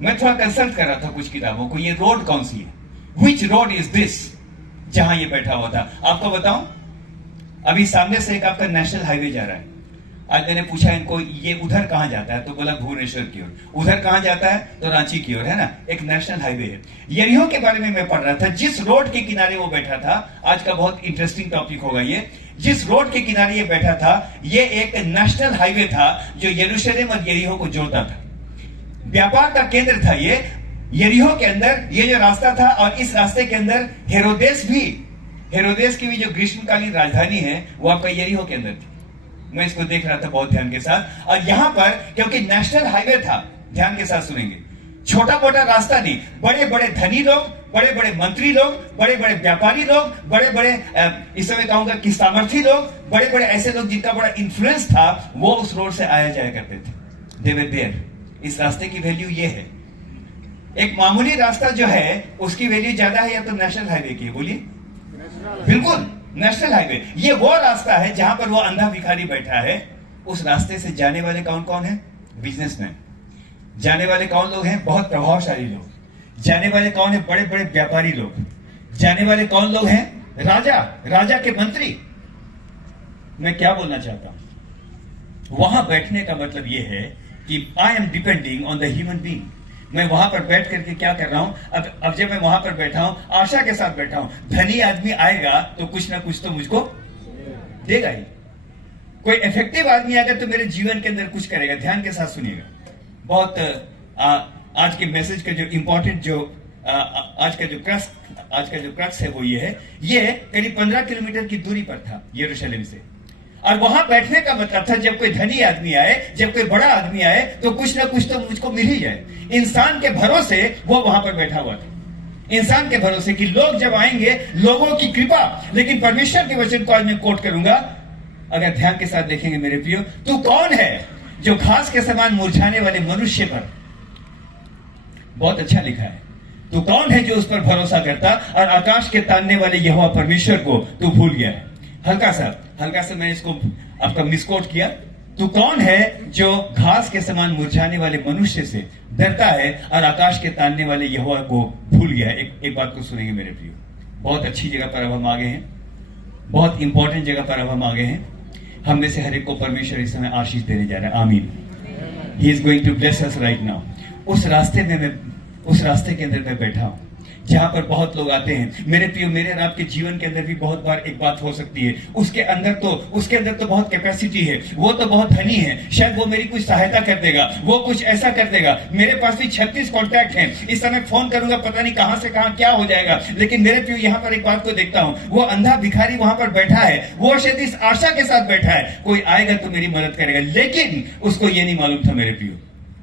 मैं थोड़ा कंसल्ट कर रहा था कुछ किताबों को, ये रोड कौन सी है, विच रोड इज दिस, जहां ये बैठा हुआ था। आपको बताऊं, अभी सामने से एक आपका नेशनल हाईवे जा रहा है। आज मैंने पूछा इनको ये उधर कहां जाता है, तो बोला भुवनेश्वर की ओर। उधर कहां जाता है, तो रांची की ओर, है ना, एक नेशनल हाईवे है। यरीहो के बारे में मैं पढ़ रहा था, जिस रोड के किनारे वो बैठा था, आज का बहुत इंटरेस्टिंग टॉपिक होगा ये। जिस रोड के किनारे ये बैठा था, ये एक नेशनल हाईवे था जो यरूशलेम और यरीहो को जोड़ता था। व्यापार का केंद्र था ये यरीहो के अंदर, ये जो रास्ता था। और इस रास्ते के अंदर हेरोदेस की भी जो ग्रीष्मकालीन राजधानी है वो आपका यरीहो के अंदर थी। मैं इसको देख रहा था बहुत ध्यान के साथ। और यहां पर क्योंकि नेशनल हाईवे था, ध्यान के साथ सुनेंगे, छोटा मोटा रास्ता नहीं, बड़े बड़े धनी लोग, बड़े बड़े मंत्री लोग, बड़े बड़े व्यापारी लोग, बड़े बड़े इस समय कहूंगा कि सामर्थी लोग, बड़े बड़े ऐसे लोग जिनका बड़ा इंफ्लुएंस था, वो उस रोड से आया जाया करते थे। दे वर देयर। इस रास्ते की वैल्यू ये है, एक मामूली रास्ता जो है उसकी वैल्यू ज्यादा है या तो नेशनल हाईवे की, बोलिए। बिल्कुल, नेशनल हाईवे। ये वो रास्ता है जहां पर वो अंधा भिखारी बैठा है। उस रास्ते से जाने वाले कौन कौन है? बिजनेसमैन। जाने वाले कौन लोग हैं? बहुत प्रभावशाली लोग। जाने वाले कौन है? बड़े बड़े व्यापारी लोग। जाने वाले कौन लोग हैं? राजा, राजा के मंत्री। मैं क्या बोलना चाहता हूं, वहां बैठने का मतलब यह है कि I am depending on the human being. मैं वहां पर बैठ करके क्या कर रहा हूं, अब जब मैं वहां पर बैठा हूं, आशा के साथ बैठा हूं, धनी आदमी आएगा तो कुछ ना कुछ तो मुझको देगा ही। कोई इफेक्टिव आदमी आएगा तो मेरे जीवन के अंदर कुछ करेगा। ध्यान के साथ सुनिएगा, बहुत आज के मैसेज का जो इंपॉर्टेंट जो आज का जो क्रक्स है वो ये है। ये करीब 15 किलोमीटर की दूरी पर था यरूशलेम से। और वहां बैठने का मतलब था जब कोई धनी आदमी आए, जब कोई बड़ा आदमी आए तो कुछ ना कुछ तो मुझको मिल ही जाए। इंसान के भरोसे वो वहां पर बैठा हुआ था, इंसान के भरोसे कि लोग जब आएंगे, लोगों की कृपा। लेकिन परमेश्वर के वचन को आज मैं कोट करूंगा, अगर ध्यान के साथ देखेंगे मेरे प्रियो, तू कौन है जो घास के समान मुरझाने वाले मनुष्य पर, बहुत अच्छा लिखा है, तू कौन है जो उस पर भरोसा करता और आकाश के तानने वाले यहोवा परमेश्वर को तू भूल गया है। हल्का सा मैं इसको आपका मिसकोट किया। तू कौन है जो घास के समान मुरझाने वाले मनुष्य से डरता है और आकाश के तानने वाले यहोवा को भूल गया है। एक बात को सुनेंगे मेरे प्रियो, बहुत अच्छी जगह पर अब हम आ गए हैं, बहुत इंपॉर्टेंट जगह पर अब हम आ गए हैं। हम में से हर एक को परमेश्वर इस समय आशीष देने जा रहा है। आमीन। He is going to bless us right now. उस रास्ते के अंदर मैं बैठा हूं जहां पर बहुत लोग आते हैं। मेरे प्रियो, मेरे और आपके जीवन के अंदर भी बहुत बार एक बात हो सकती है, उसके अंदर तो बहुत कैपेसिटी है, वो तो बहुत धनी है, शायद वो मेरी कुछ सहायता कर देगा, वो कुछ ऐसा कर देगा। मेरे पास भी 36 कॉन्टैक्ट हैं, इस समय फोन करूंगा पता नहीं कहां से कहां क्या हो जाएगा। लेकिन मेरे प्रियो, यहां पर एक बात को देखता हूं, वो अंधा भिखारी वहां पर बैठा है, वो शायद इस आशा के साथ बैठा है कोई आएगा तो मेरी मदद करेगा। लेकिन उसको ये नहीं मालूम था मेरे प्रियो,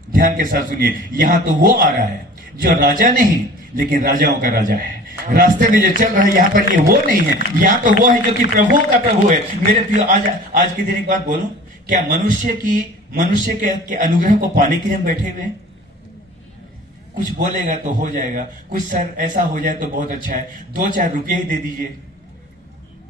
ध्यान के साथ सुनिए, यहां तो वो आ रहा है जो राजा नहीं लेकिन राजाओं का राजा है। रास्ते में जो चल रहा है यहाँ पर, ये वो नहीं है, यहाँ तो वो है जो कि प्रभुओं का प्रभु है। मेरे प्रियो, आज के दिन एक बात बोलूं, क्या मनुष्य के अनुग्रह को पाने के लिए हम बैठे हुए हैं? कुछ बोलेगा तो हो जाएगा, कुछ सर ऐसा हो जाए तो बहुत अच्छा है, 2-4 रुपये ही दे दीजिए।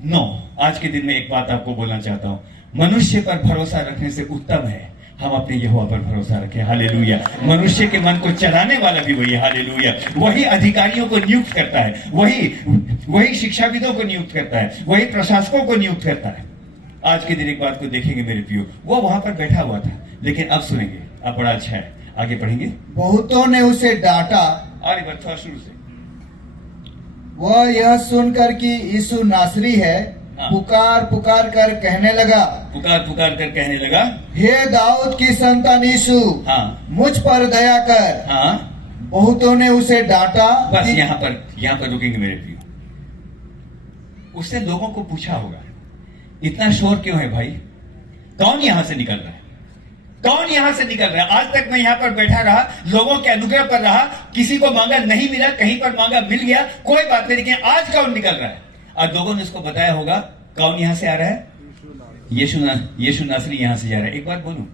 नो, आज के दिन में एक बात आपको बोलना चाहता हूं, मनुष्य पर भरोसा रखने से उत्तम है हम अपने यहोवा पर भरोसा रखें। हालेलुया। मनुष्य के मन को चलाने वाला भी वही, हालेलुया। वही अधिकारियों को नियुक्त करता है, वही शिक्षाविदों को नियुक्त करता है, वही प्रशासकों को नियुक्त करता है। आज के दिन एक बात को देखेंगे मेरे प्रियो, वो वहां पर बैठा हुआ था, लेकिन अब सुनेंगे, अब बड़ा अच्छा है, आगे पढ़ेंगे। बहुतों ने उसे डांटा, और थोड़ा शुरू से, वह यह सुनकर कि यीशु नासरी है, हाँ। पुकार पुकार कर कहने लगा, पुकार पुकार कर कहने लगा, हे दाऊद की संतान यीशु, हाँ मुझ पर दया कर। हाँ। बहुतों ने उसे डांटा। बस यहाँ पर रुकेंगे मेरे प्रियो। उसने लोगों को पूछा होगा, इतना शोर क्यों है भाई? कौन यहां से निकल रहा है? कौन यहां से निकल रहा है? आज तक मैं यहां पर बैठा रहा, लोगों के अनुग्रह पर रहा, किसी को मांगा नहीं मिला, कहीं पर मांगा मिल गया, कोई बात नहीं, लेकिन आज कौन निकल रहा है? और लोगों ने उसको बताया होगा कौन यहां से आ रहा है? यीशु नासरी यहां से जा रहा है। एक बात बोलूं,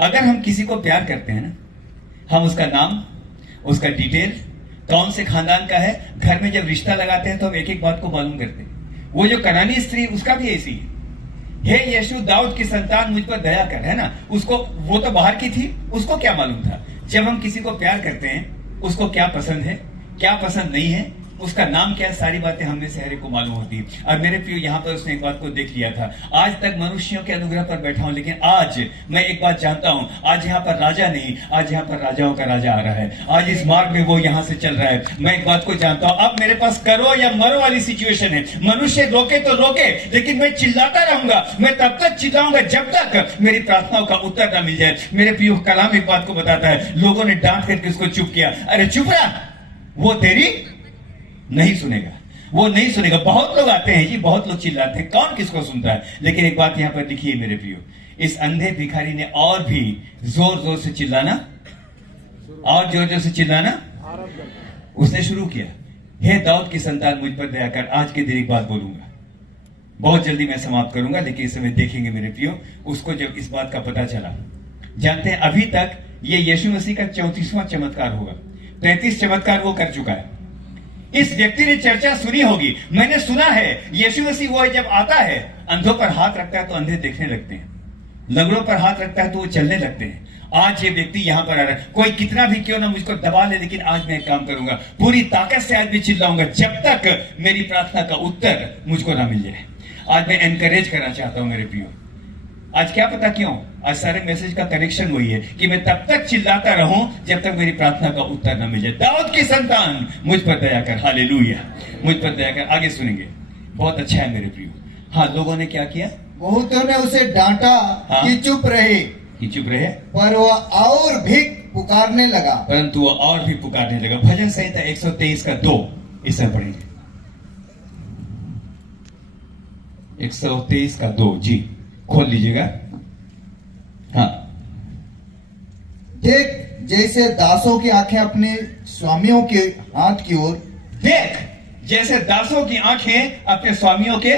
अगर हम किसी को प्यार करते हैं ना, हम उसका नाम, उसका डिटेल, कौन से खानदान का है, घर में जब रिश्ता लगाते हैं तो हम एक एक बात को मालूम करते हैं। वो जो कनानी स्त्री, उसका भी ऐसी है, हे यीशु दाऊद की संतान मुझ पर दया कर, है ना? उसको, वो तो बाहर की थी, उसको क्या मालूम था? जब हम किसी को प्यार करते हैं, उसको क्या पसंद है, क्या पसंद नहीं है, उसका नाम क्या है, सारी बातें हमने से हर एक को मालूम होती है। और मेरे प्रियो, यहाँ पर उसने एक बात को देख लिया था। आज तक मनुष्यों के अनुग्रह पर बैठा हूं, लेकिन आज मैं एक बात जानता हूं, आज यहाँ पर राजा नहीं, आज यहाँ पर राजाओं का राजा आ रहा है। आज इस मार्ग में वो यहाँ से चल रहा है। मैं एक बात को जानता हूं, अब मेरे पास करो या मरो वाली सिचुएशन है। मनुष्य रोके तो रोके, लेकिन मैं चिल्लाता रहूंगा। मैं तब तक चिल्लाऊंगा जब तक मेरी प्रार्थनाओं का उत्तर ना मिल जाए। मेरे प्रियो, कलाम एक बात को बताता है, लोगों ने डांट करके उसको चुप किया। अरे चुप रहा, वो तेरी नहीं सुनेगा, वो नहीं सुनेगा। बहुत लोग आते हैं जी, बहुत लोग चिल्लाते हैं, कौन किसको सुनता है? लेकिन एक बात यहां पर लिखी है मेरे प्रियो, इस अंधे भिखारी ने और भी जोर जोर से चिल्लाना, और जोर जोर से चिल्लाना उसने शुरू किया। हे दाऊद की संतान मुझ पर दया कर। आज के दिन एक बात बोलूंगा, बहुत जल्दी मैं समाप्त करूंगा, लेकिन इस समय देखेंगे मेरे प्रियो, उसको जब इस बात का पता चला, जानते हैं अभी तक ये यीशु मसीह का 34वां चमत्कार होगा। 33 चमत्कार वो कर चुका है। इस व्यक्ति ने चर्चा सुनी होगी, मैंने सुना है यीशु मसीह वो जब आता है, अंधों पर हाथ रखता है तो अंधे देखने लगते हैं, लंगड़ों पर हाथ रखता है तो वो चलने लगते हैं। आज ये व्यक्ति यहां पर आ रहा है। कोई कितना भी क्यों ना मुझको दबा ले, लेकिन आज मैं एक काम करूंगा, पूरी ताकत से आज भी चिल्लाऊंगा जब तक मेरी प्रार्थना का उत्तर मुझको ना मिल जाए। आज मैं एनकरेज करना चाहता हूं मेरे प्रियो। आज क्या पता क्यों, आज सारे मैसेज का कनेक्शन वही है कि मैं तब तक चिल्लाता रहूं जब तक मेरी प्रार्थना का उत्तर न मिल जाए। दाऊद की संतान मुझ पर दया कर, हालेलुया, मुझ पर दया कर। आगे सुनेंगे, बहुत अच्छा है मेरे प्रियो। हाँ, लोगों ने क्या किया? बहुतों ने उसे डांटा। हाँ? कि चुप रहे, कि चुप रहे, पर वह और भी पुकारने लगा। परंतु वो और भी पुकारने लगा। भजन संहिता 123 का 2 इसे पढ़ेंगे। 123 का 2 जी खोल लीजिएगा। हाँ, देख, जैसे दासों की आंखें अपने स्वामियों के हाथ की ओर, देख जैसे दासों की आंखें अपने स्वामियों के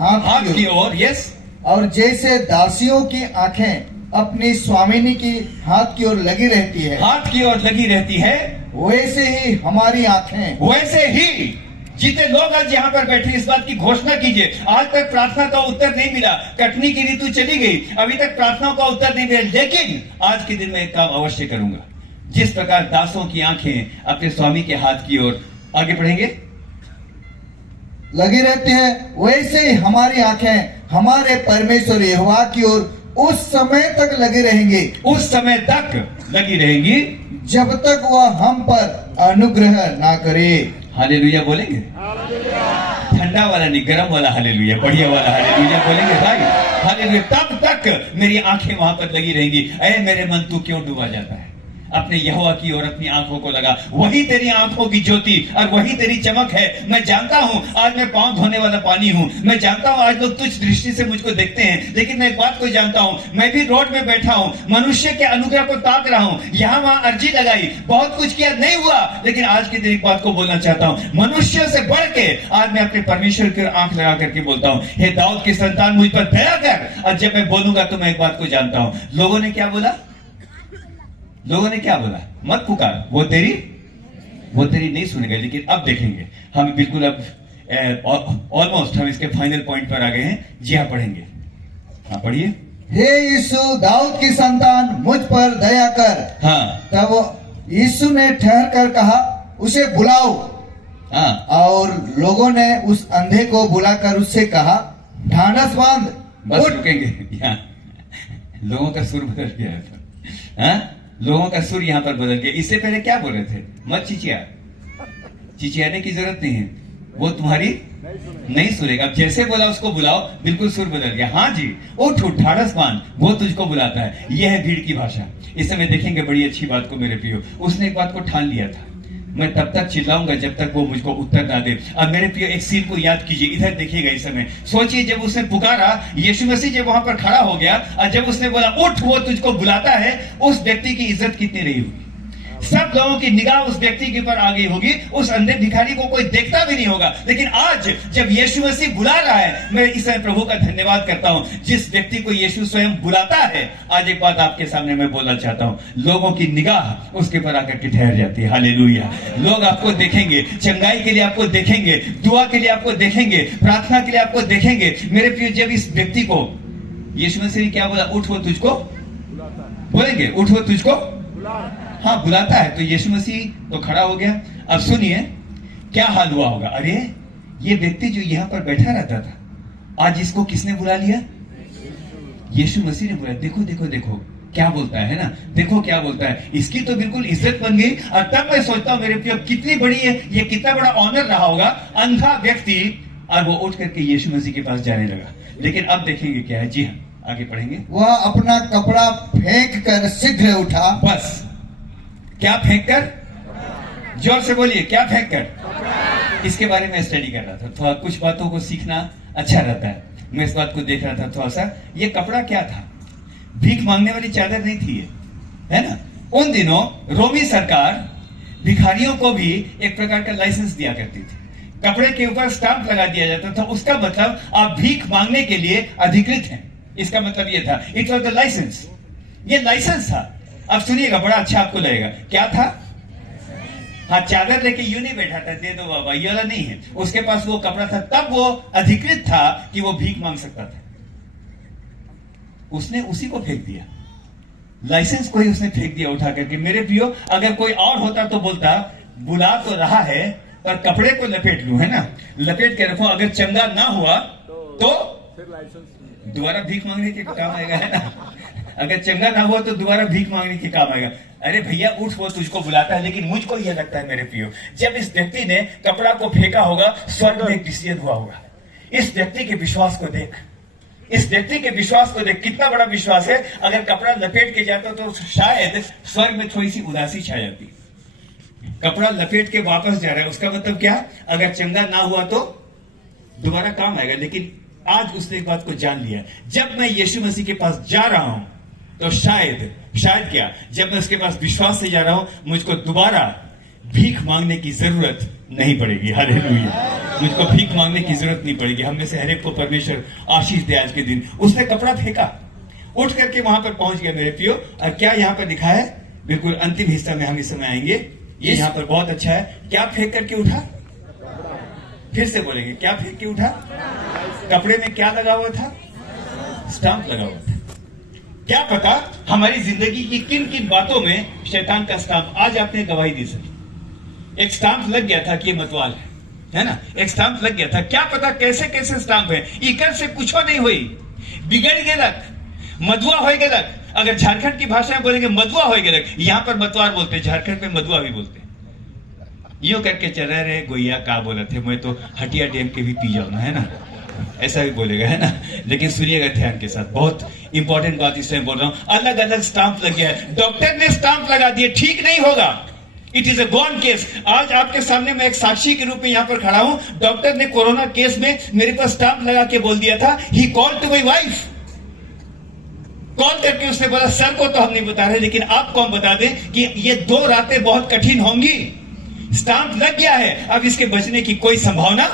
हाथ की ओर, यस, और जैसे दासियों की आंखें अपनी स्वामिनी की हाथ की ओर लगी रहती है, हाथ की ओर लगी रहती है, वैसे ही हमारी आंखें। वैसे ही जितने लोग आज यहाँ पर बैठे, इस बात की घोषणा कीजिए, आज तक प्रार्थना का उत्तर नहीं मिला, कटनी की ऋतु चली गई, अभी तक प्रार्थनाओं का उत्तर नहीं मिला, लेकिन आज के दिन में एक काम अवश्य करूंगा। जिस प्रकार दासों की आंखें अपने स्वामी के हाथ की ओर, आगे पढ़ेंगे, लगी रहती है, वैसे ही हमारी आंखें हमारे परमेश्वर यहोवा की ओर उस समय तक लगी रहेंगी, उस समय तक लगी रहेंगी जब तक वह हम पर अनुग्रह ना करे। हालेलुया बोलेंगे? ठंडा वाला नहीं, गर्म वाला हालेलुया, बढ़िया वाला हालेलुया बोलेंगे भाई। हालेलुया। तब तक मेरी आंखें वहां पर लगी रहेंगी। अरे मेरे मन, तू क्यों डूबा जाता है? अपने यहोवा की ओर अपनी आंखों को लगा, वही तेरी आंखों की ज्योति और वही तेरी चमक है। मैं जानता हूं आज मैं पांव धोने वाला पानी हूं, मैं जानता हूं आज लोग तुच्छ दृष्टि से मुझको देखते हैं, लेकिन मैं एक बात को जानता हूं, मैं भी रोड में बैठा हूं, मनुष्य के अनुग्रह को ताक रहा हूं, यहां वहां अर्जी लगाई, बहुत कुछ किया, नहीं हुआ, लेकिन आज के दिन एक बात को बोलना चाहता हूं, मनुष्यों से बढ़ के आज मैं अपने परमेश्वर की आंख लगा करके बोलता हूं, हे दाऊद की संतान मुझ पर दया कर। और जब मैं बोलूंगा तो मैं एक बात को जानता हूं, लोगों ने क्या बोला? लोगों ने क्या बोला? मत पुकार, वो तेरी नहीं सुनेगा। लेकिन अब देखेंगे हम, बिल्कुल अब ऑलमोस्ट हम इसके फाइनल पॉइंट पर आ गए हैं। जी हाँ, पढ़ेंगे। हाँ, पढ़िए। हे यीशु दाऊद की संतान मुझ पर दया कर। हाँ, तब यीशु ने ठहर कर कहा, उसे बुलाओ। हाँ, और लोगों ने उस अंधे को बुलाकर उससे कहा, ढांढस बांध, बस उठ। रुकेंगे यहाँ। लोगों का सुर बदल गया था। हाँ, लोगों का सुर यहां पर बदल गया। इससे पहले क्या बोल रहे थे? मत चिचिया, चिचियाने की जरूरत नहीं है, वो तुम्हारी नहीं सुनेगा। अब जैसे बोला उसको बुलाओ, बिल्कुल सुर बदल गया। हाँ जी, उठ उठ ढाढ़स बांध, वो तुझको बुलाता है। यह है भीड़ की भाषा। इस समय देखेंगे बड़ी अच्छी बात को मेरे प्रियो, उसने एक बात को ठान लिया था, मैं तब तक चिल्लाऊंगा जब तक वो मुझको उत्तर ना दे। अब मेरे प्रियो एक सीन को याद कीजिए, इधर देखिएगा इस समय। सोचिए जब उसने पुकारा, यीशु मसीह जब वहां पर खड़ा हो गया और जब उसने बोला उठ वो तुझको बुलाता है, उस व्यक्ति की इज्जत कितनी रही होगी। सब लोगों की निगाह उस व्यक्ति के ऊपर आ गई होगी, उस अंधे भिखारी को कोई देखता भी नहीं होगा। लेकिन आज जब यीशु मसीह बुला रहा है, मैं इस समय प्रभु का धन्यवाद करता हूं, जिस व्यक्ति को यीशु स्वयं बुलाता है। आज एक बात आपके सामने मैं बोलना चाहता हूं, लोगों की निगाह उसके ऊपर आकर के ठहर जाती है। हालेलुया। लोग आपको देखेंगे, चंगाई के लिए आपको देखेंगे, दुआ के लिए आपको देखेंगे, प्रार्थना के लिए आपको देखेंगे। मेरे प्रिय, जब इस व्यक्ति को यीशु मसीह ने क्या बोला, उठ वो तुझको बोलेंगे, उठ वो तुझको हाँ बुलाता है, तो यीशु मसीह तो खड़ा हो गया। अब सुनिए क्या हाल हुआ होगा। अरे ये व्यक्ति जो यहां पर बैठा रहता था, आज इसको किसने बुला लिया? यीशु मसीह ने बुलाया। देखो देखो देखो क्या बोलता है ना, देखो क्या बोलता है। इसकी तो बिल्कुल इज्जत बन गई। और तब मैं सोचता हूं मेरे प्रिय, कितनी बड़ी है ये, कितना बड़ा ऑनर रहा होगा। अंधा व्यक्ति, और वो उठ करके यीशु मसीह के पास जाने लगा। लेकिन अब देखेंगे क्या है। जी हाँ, आगे पढ़ेंगे। वह अपना कपड़ा फेंक कर शीघ्र उठा। बस क्या फेंक कर? जोर से बोलिए, क्या फेंक कर? इसके बारे में स्टडी कर रहा था, थोड़ा कुछ बातों को सीखना अच्छा रहता है। मैं इस बात को देख रहा था थोड़ा सा। ये कपड़ा क्या था? भीख मांगने वाली चादर नहीं थी ये, है ना। उन दिनों रोमी सरकार भिखारियों को भी एक प्रकार का लाइसेंस दिया करती थी। कपड़े के ऊपर स्टाम्प लगा दिया जाता था, उसका मतलब आप भीख मांगने के लिए अधिकृत हैं। इसका मतलब ये था, इट वॉज द लाइसेंस। ये लाइसेंस था। अब सुनिएगा, बड़ा अच्छा आपको लगेगा। क्या था? हाँ, चादर लेके यूं नहीं बैठा था, दे दो बाबा, ये वाला नहीं है। उसके पास वो कपड़ा था, तब वो अधिकृत था कि वो भीख मांग सकता था। उसने उसी को फेंक दिया, लाइसेंस को ही उसने फेंक दिया उठा करके। मेरे प्रियो, अगर कोई और होता तो बोलता बुला तो रहा है पर कपड़े को लपेट लूं, है ना, लपेट के रखो, अगर चंगा ना हुआ तो दोबारा भीख मांगने के काम आएगा, है ना। अगर चंगा ना हुआ तो दोबारा भीख मांगने के काम आएगा। अरे भैया उठ, वो तुझको बुलाता है। लेकिन मुझको यह लगता है मेरे प्रियो, जब इस व्यक्ति ने कपड़ा को फेंका होगा, स्वर्ग में डिसीजन हुआ होगा। इस व्यक्ति के विश्वास को देख, इस व्यक्ति के विश्वास को देख, कितना बड़ा विश्वास है। अगर कपड़ा लपेट के जाता तो शायद स्वर्ग में थोड़ी सी उदासी छा जाती। कपड़ा लपेट के वापस जा रहा है, उसका मतलब क्या? अगर चंगा ना हुआ तो दोबारा काम आएगा। लेकिन आज उसने एक बात को जान लिया, जब मैं यीशु मसीह के पास जा रहा हूं तो शायद क्या, जब मैं उसके पास विश्वास से जा रहा हूं, मुझको दोबारा भीख मांगने की जरूरत नहीं पड़ेगी। हालेलुया। मुझको भीख मांगने की जरूरत नहीं पड़ेगी। हम में से हर एक को परमेश्वर आशीष दे। आज के दिन उसने कपड़ा फेंका, उठ करके वहां पर पहुंच गया मेरे प्रियो। और क्या यहां पर लिखा है, बिल्कुल अंतिम हिस्सा में हम इस समय आएंगे। ये यहां पर बहुत अच्छा है। क्या फेंक करके उठा? फिर से बोलेंगे, क्या फेंक के उठा? कपड़े में क्या लगा हुआ था? स्टाम्प लगा हुआ था। क्या पता हमारी जिंदगी की किन किन बातों में शैतान का स्टाम्प। आज आपने गवाही दी सर, एक स्टाम्प लग गया था कि ये मतवाल है ना, एक स्टाम्प लग गया था। क्या पता कैसे कैसे स्टाम्प है। इकर से कुछ नहीं हुई, बिगड़ गेलक, मधुआ हो गेलक। अगर झारखंड की भाषा में बोलेंगे मधुआ हो गेलक। यहां पर मतवार बोलते हैं, झारखंड में मधुआ भी बोलते हैं। यूं करके चल रहे गोइया का बोला थे, मैं तो हटिया डैम के भी पी जाऊं ना, है ना, ऐसा भी बोलेगा, है ना। लेकिन सुनिएगा ध्यान के साथ, बहुत इंपॉर्टेंट बात इसमें बोल रहा हूं। अलग अलग स्टाम्प लग गया है, डॉक्टर ने स्टाम्प लगा दिए, ठीक नहीं होगा। It is a gone case. आज आपके सामने मैं एक साक्षी के रूप में यहां पर खड़ा हूं। डॉक्टर ने कोरोना केस में मेरे पास स्टाम्प लगा के बोल दिया था, he called to my wife. Call करके उसने बोला, सर को तो हम नहीं बता रहे, लेकिन आपको हम बता दें कि ये 2 रातें बहुत कठिन होंगी। स्टाम्प लग गया है, अब इसके बचने की कोई संभावना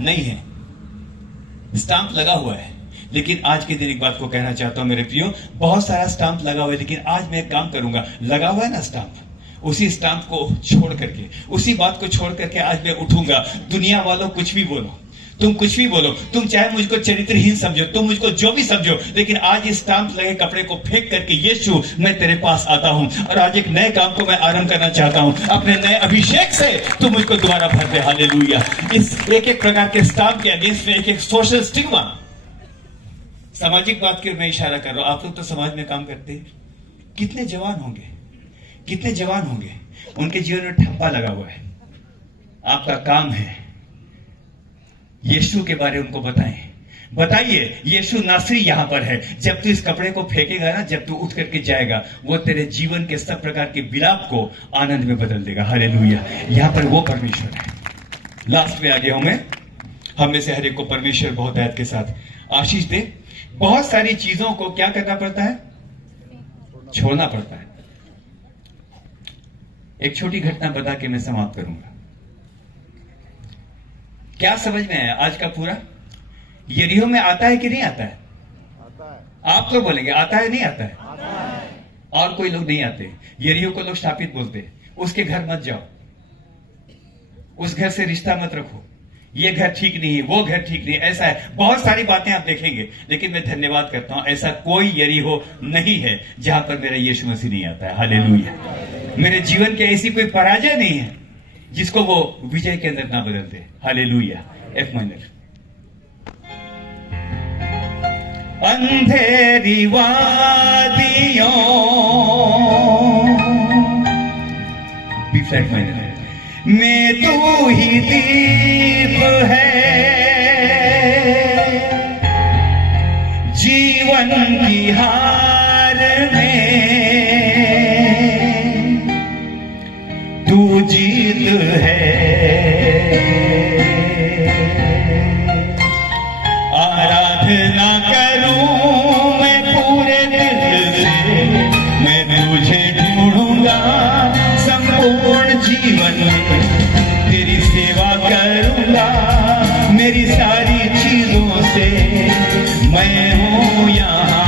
नहीं है। स्टाम्प लगा हुआ है। लेकिन आज के दिन एक बात को कहना चाहता हूं मेरे प्रियो, बहुत सारा स्टाम्प लगा हुआ है, लेकिन आज मैं एक काम करूंगा। लगा हुआ है ना स्टाम्प, उसी स्टाम्प को छोड़ करके, उसी बात को छोड़ करके आज मैं उठूंगा। दुनिया वालों कुछ भी बोलो, तुम कुछ भी बोलो, तुम चाहे मुझको चरित्रहीन समझो, तुम मुझको जो भी समझो, लेकिन आज इस स्टाम्प लगे कपड़े को फेंक करके, यीशु मैं तेरे पास आता हूं और आज एक नए काम को मैं आरंभ करना चाहता हूं। अपने नए अभिषेक से तुम मुझको दोबारा भर दे। हालेलुया। इस एक एक प्रकार के स्टाम्प के अगेंस्ट में एक एक सोशल स्टिग्मा, सामाजिक बात की मैं इशारा कर रहा हूं। आप लोग तो समाज में काम करते हैं, कितने जवान होंगे, कितने जवान होंगे, उनके जीवन में ठप्पा लगा हुआ है। आपका काम है यीशु के बारे में उनको बताइए यीशु नासरी यहां पर है। जब तू इस कपड़े को फेंकेगा ना, जब तू उठ करके जाएगा, वो तेरे जीवन के सब प्रकार के विलाप को आनंद में बदल देगा। हालेलुया। यहां पर वो परमेश्वर है। लास्ट में आ गया हूं मैं। हम में से हर एक को परमेश्वर बहुत आयत के साथ आशीष दे। बहुत सारी चीजों को क्या करना पड़ता है? छोड़ना पड़ता है। एक छोटी घटना बता के मैं समाप्त करूंगा। क्या समझ में आया आज का पूरा? यरीहो में आता है कि नहीं आता है? आता है। आप तो बोलेंगे आता है, नहीं आता है? आता है। और कोई लोग नहीं आते। यरीहो को लोग शापित बोलते हैं। उसके घर मत जाओ, उस घर से रिश्ता मत रखो, ये घर ठीक नहीं है, वो घर ठीक नहीं है, ऐसा है। बहुत सारी बातें आप देखेंगे, लेकिन मैं धन्यवाद करता हूं, ऐसा कोई यरीहो नहीं है जहां पर मेरा यीशु मसीह नहीं आता है। हालेलुया। मेरे जीवन के ऐसी कोई पराजय नहीं है जिसको वो विजय के अंदर ना बदल दे। हालेलुया। F minor. अंधेरी वादियों, बी फ्लैट माइनर में तू ही दीप है, जीवन की हार में तू जीत है। आराधना करूं मैं पूरे दिल से, मैं तुझे ढूंढूंगा संपूर्ण जीवन में, तेरी सेवा करूंगा मेरी सारी चीजों से। मैं हूं यहाँ,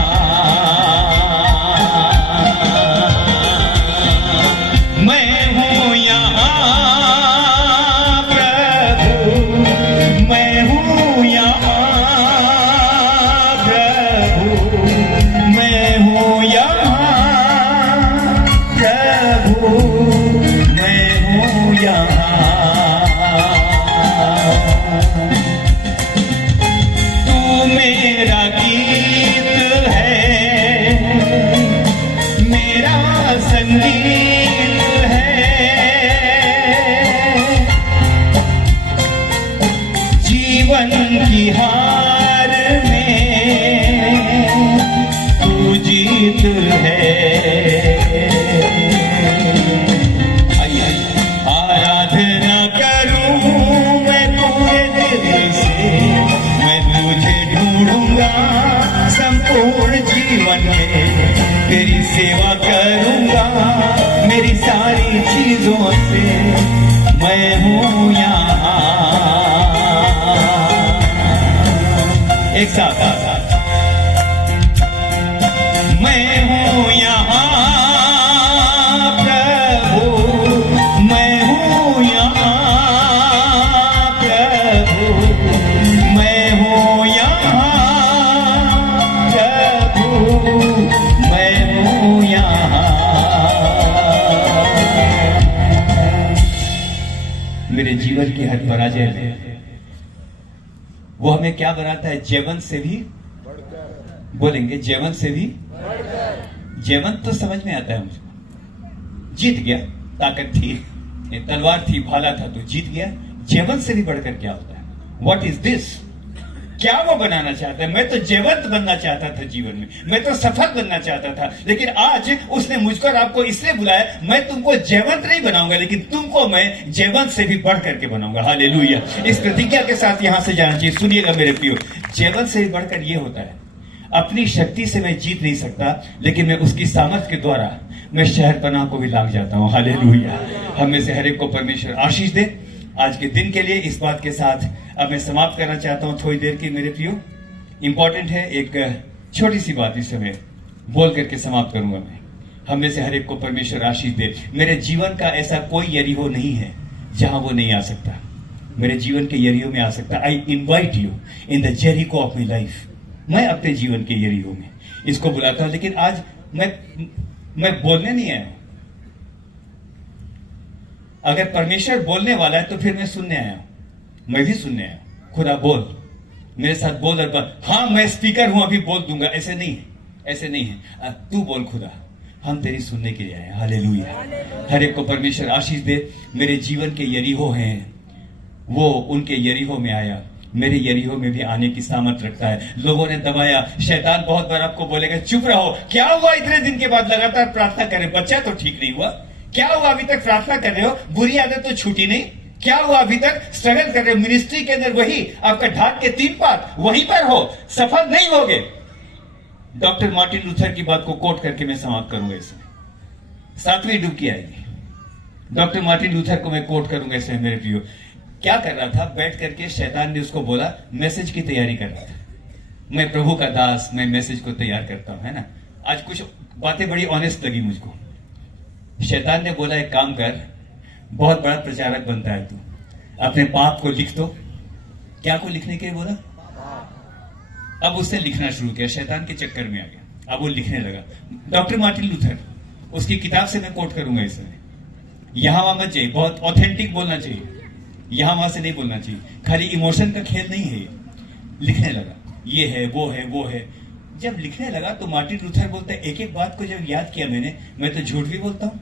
मैं हूं यहाँ प्रभु, मैं हूं यहाँ प्रभु, मैं हूं यहाँ प्रभु, मैं हूं यहाँ। तू मेरा गीत है, मेरा संगीत है, जीवन की हार में तू जीत है। आइए आराधना करूं मैं पूरे दिल से, मैं तुझे ढूंढूंगा संपूर्ण जीवन में, तेरी सेवा करूंगा मेरी सारी चीजों से। मैं हूं यहाँ। एक साथ मैं हूं यहाँ प्रभु, मैं हूं यहाँ प्रभु, मैं हूं यहाँ प्रभु, मैं हूं यहाँ। मेरे जीवन की हर पराजय में वो हमें क्या बनाता है? जीवन से भी बोलेंगे, जीवन से भी। जीवन तो समझ में आता है मुझको। जीत गया, ताकत थी, तलवार थी, भाला था तो जीत गया। जीवन से भी बढ़कर क्या होता है? What is this? क्या वो बनाना चाहता है? मैं तो जयवंत बनना चाहता था जीवन में, मैं तो सफल बनना चाहता था, लेकिन आज उसने मुझको और आपको इसलिए बुलाया, मैं तुमको जयवंत नहीं बनाऊंगा, लेकिन तुमको मैं जयवंत से भी बढ़ करके बनाऊंगा। हालेलुया। इस प्रतिज्ञा के साथ यहां से जाना चाहिए। सुनिएगा मेरे प्रियो, जयवंत से भी बढ़कर ये होता है, अपनी शक्ति से मैं जीत नहीं सकता, लेकिन मैं उसकी सामर्थ के द्वारा मैं शहरपनाह को भी लांघ जाता हूं। हालेलुया। हम में से हर एक को परमेश्वर आशीष दे। आज के दिन के लिए इस बात के साथ अब मैं समाप्त करना चाहता हूं थोड़ी देर की। मेरे प्रियो, इंपॉर्टेंट है, एक छोटी सी बात इस समय बोल करके समाप्त करूंगा मैं। हम में से हर एक को परमेश्वर आशीष दे। मेरे जीवन का ऐसा कोई यरीहो नहीं है जहां वो नहीं आ सकता। मेरे जीवन के यरीहो में आ सकता। I invite you in the Jericho of my life. मैं अपने जीवन के यरीहो में इसको बुलाता हूं, लेकिन आज मैं बोलने नहीं आया। अगर परमेश्वर बोलने वाला है तो फिर मैं सुनने आया हूं। मैं भी सुनने आया हूं। खुदा बोल, मेरे साथ बोल। और हाँ, मैं स्पीकर हूं, अभी बोल दूंगा, ऐसे नहीं है, ऐसे नहीं है। तू बोल खुदा, हम तेरी सुनने के लिए आए। हालेलुया। हर एक को परमेश्वर आशीष दे। मेरे जीवन के यरीहो हैं, वो उनके यरीहो में आया मेरे यरीहो में भी आने की सामर्थ रखता है। लोगों ने दबाया, शैतान बहुत बार आपको बोलेगा चुप रहो, क्या हुआ इतने दिन के बाद लगातार प्रार्थना कर रहे, बच्चा तो ठीक नहीं हुआ, क्या हुआ अभी तक प्रार्थना कर रहे हो, बुरी आदत तो छूटी नहीं, क्या हुआ अभी तक स्ट्रगल कर रहे हो, मिनिस्ट्री के अंदर वही आपका ढाक के 3 पात वहीं पर हो, सफल नहीं होगे। डॉक्टर मार्टिन लूथर की बात को कोट करके मैं समाप्त करूंगा इसमें, 7वीं डुबकी आएगी। डॉक्टर मार्टिन लूथर को मैं कोट करूंगा इसमें मेरे प्रियो। क्या कर रहा था, बैठ करके शैतान ने उसको बोला, मैसेज की तैयारी कर रहा था, मैं प्रभु का दास, मैं मैसेज को तैयार करता हूं, है ना। आज कुछ बातें बड़ी ऑनेस्ट लगी मुझको। शैतान ने बोला एक काम कर, बहुत बड़ा प्रचारक बनता है तू, अपने पाप को लिख दो। क्या को लिखने के लिए बोला? अब उसने लिखना शुरू किया, शैतान के चक्कर में आ गया, अब वो लिखने लगा। डॉक्टर मार्टिन लूथर, उसकी किताब से मैं कोट करूंगा इसमें, यहां वहां मत जाइए, बहुत ऑथेंटिक बोलना चाहिए, यहां वहां से नहीं बोलना चाहिए, खाली इमोशन का खेल नहीं है ये। लिखने लगा, ये है वो है वो है। जब लिखने लगा तो मार्टिन लूथर बोलता है, एक एक बात को जब याद किया मैंने, मैं तो झूठ भी बोलता हूं,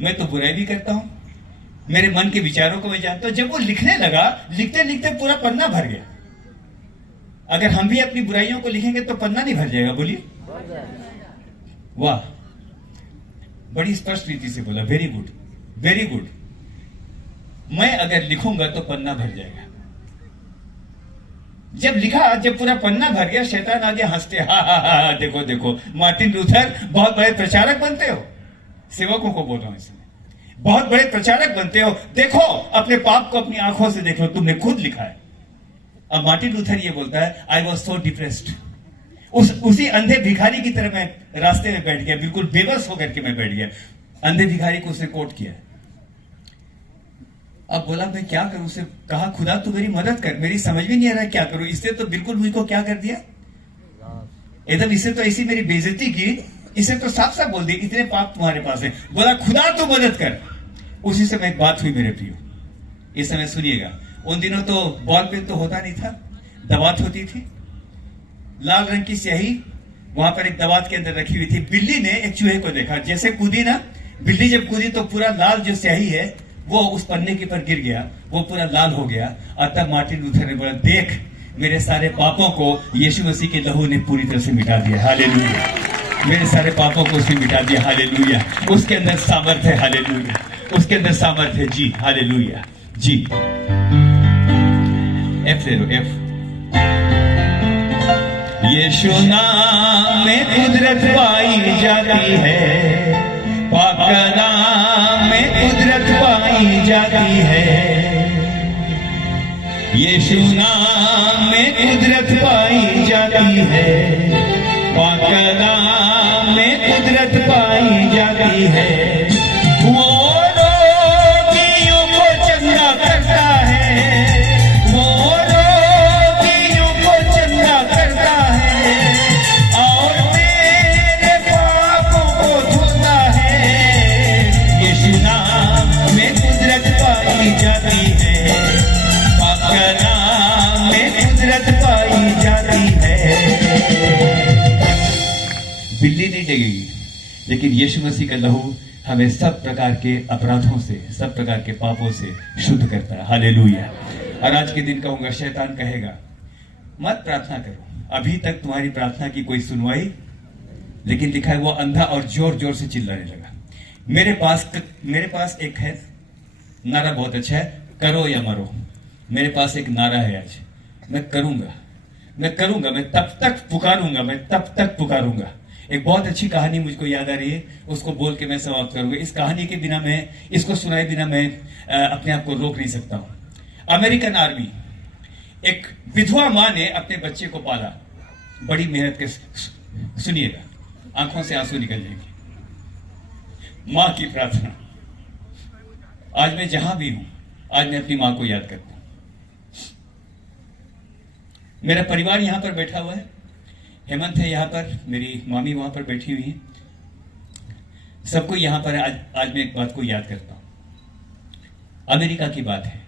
मैं तो बुराई भी करता हूं, मेरे मन के विचारों को मैं जानता हूं। जब वो लिखने लगा, लिखते लिखते पूरा पन्ना भर गया। अगर हम भी अपनी बुराइयों को लिखेंगे तो पन्ना नहीं भर जाएगा, बोलिए वाह, बड़ी स्पष्ट रीति से बोला, वेरी गुड वेरी गुड। मैं अगर लिखूंगा तो पन्ना भर जाएगा। जब लिखा, जब पूरा पन्ना भर गया, शैतान आगे हंसते, हा हा हा, देखो देखो मार्टिन लूथर बहुत बड़े प्रचारक बनते हो, सेवकों को बोल रहा हूं इसमें, बहुत बड़े प्रचारक बनते हो, देखो अपने पाप को अपनी आंखों से देख लो, तुमने खुद लिखा है। अब मार्टिन लूथर ये बोलता है, आई वॉज सो डिप्रेस्ड, उसी अंधे भिखारी की तरह मैं रास्ते में बैठ गया, बिल्कुल बेबस होकर के मैं बैठ गया। अंधे भिखारी को उसने कोट किया। अब बोला मैं क्या करूं, उसे कहा खुदा तू मेरी मदद कर, मेरी समझ भी नहीं आ रहा क्या करूं, इसने तो बिल्कुल मुझको क्या कर दिया, एकदम इससे तो ऐसी मेरी बेइज्जती की, इसे तो साफ साफ बोल दी, इतने पाप तुम्हारे पास है, बोला खुदा तू मदद कर। उसी समय एक बात हुई मेरे प्रियो, इस समय सुनिएगा। उन दिनों तो बॉल पेन तो होता नहीं था, दवात होती थी, लाल रंग की स्याही वहां पर एक दवात के अंदर रखी हुई थी। बिल्ली ने एक चूहे को देखा, जैसे कूदी ना, बिल्ली जब कूदी तो पूरा लाल जो स्याही है वो उस पन्ने के पर गिर गया, वो पूरा लाल हो गया। और तब मार्टिन लूथर ने बोला, देख मेरे सारे पापों को यीशु मसीह के लहू ने पूरी तरह से मिटा दिया, हालेलुया, मेरे सारे पापों को उसने मिटा दिया, हालेलुया, उसके अंदर सामर्थ है, हालेलुया, उसके अंदर सामर्थ है, जी हालेलुया जी। एफ ले लो, एफ। यीशु नाम में कुदरत पाई जाती है, पाक नाम में कुदरत पाई जाती है, यीशु नाम में कुदरत पाई जाती है, पाक नाम में कुदरत पाई जाती है। वो रोगियों को चंगा करता है, वो रोगियों को चंगा करता है, और मेरे पापों को धोता है। यीशु नाम में कुदरत पाई जाती है, पाक नाम में कुदरत पाई जाती है। बिल्ली नहीं जगेगी, लेकिन यीशु मसीह का लहू हमें सब प्रकार के अपराधों से, सब प्रकार के पापों से शुद्ध करता है, हालेलुया। और आज के दिन कहूंगा, शैतान कहेगा मत प्रार्थना करो, अभी तक तुम्हारी प्रार्थना की कोई सुनवाई, लेकिन लिखा है वो अंधा और जोर जोर से चिल्लाने लगा। मेरे पास एक है नारा, बहुत अच्छा है, करो या मरो। मेरे पास एक नारा है आज, मैं करूंगा, मैं करूंगा, मैं तब तक पुकारूंगा, मैं तब तक पुकारूंगा। एक बहुत अच्छी कहानी मुझको याद आ रही है, उसको बोल के मैं समाप्त करूंगा। इस कहानी के बिना मैं, इसको सुनाए बिना मैं अपने आप को रोक नहीं सकता हूं। अमेरिकन आर्मी, एक विधवा मां ने अपने बच्चे को पाला, बड़ी मेहनत के, सुनिएगा, आंखों से आंसू निकल जाएंगे। मां की प्रार्थना, आज मैं जहां भी हूं, आज मैं अपनी मां को याद करता हूं। मेरा परिवार यहां पर बैठा हुआ है, हेमंत है यहाँ पर, मेरी मामी वहां पर बैठी हुई है, सबको यहां पर आज मैं एक बात को याद करता हूं। अमेरिका की बात है,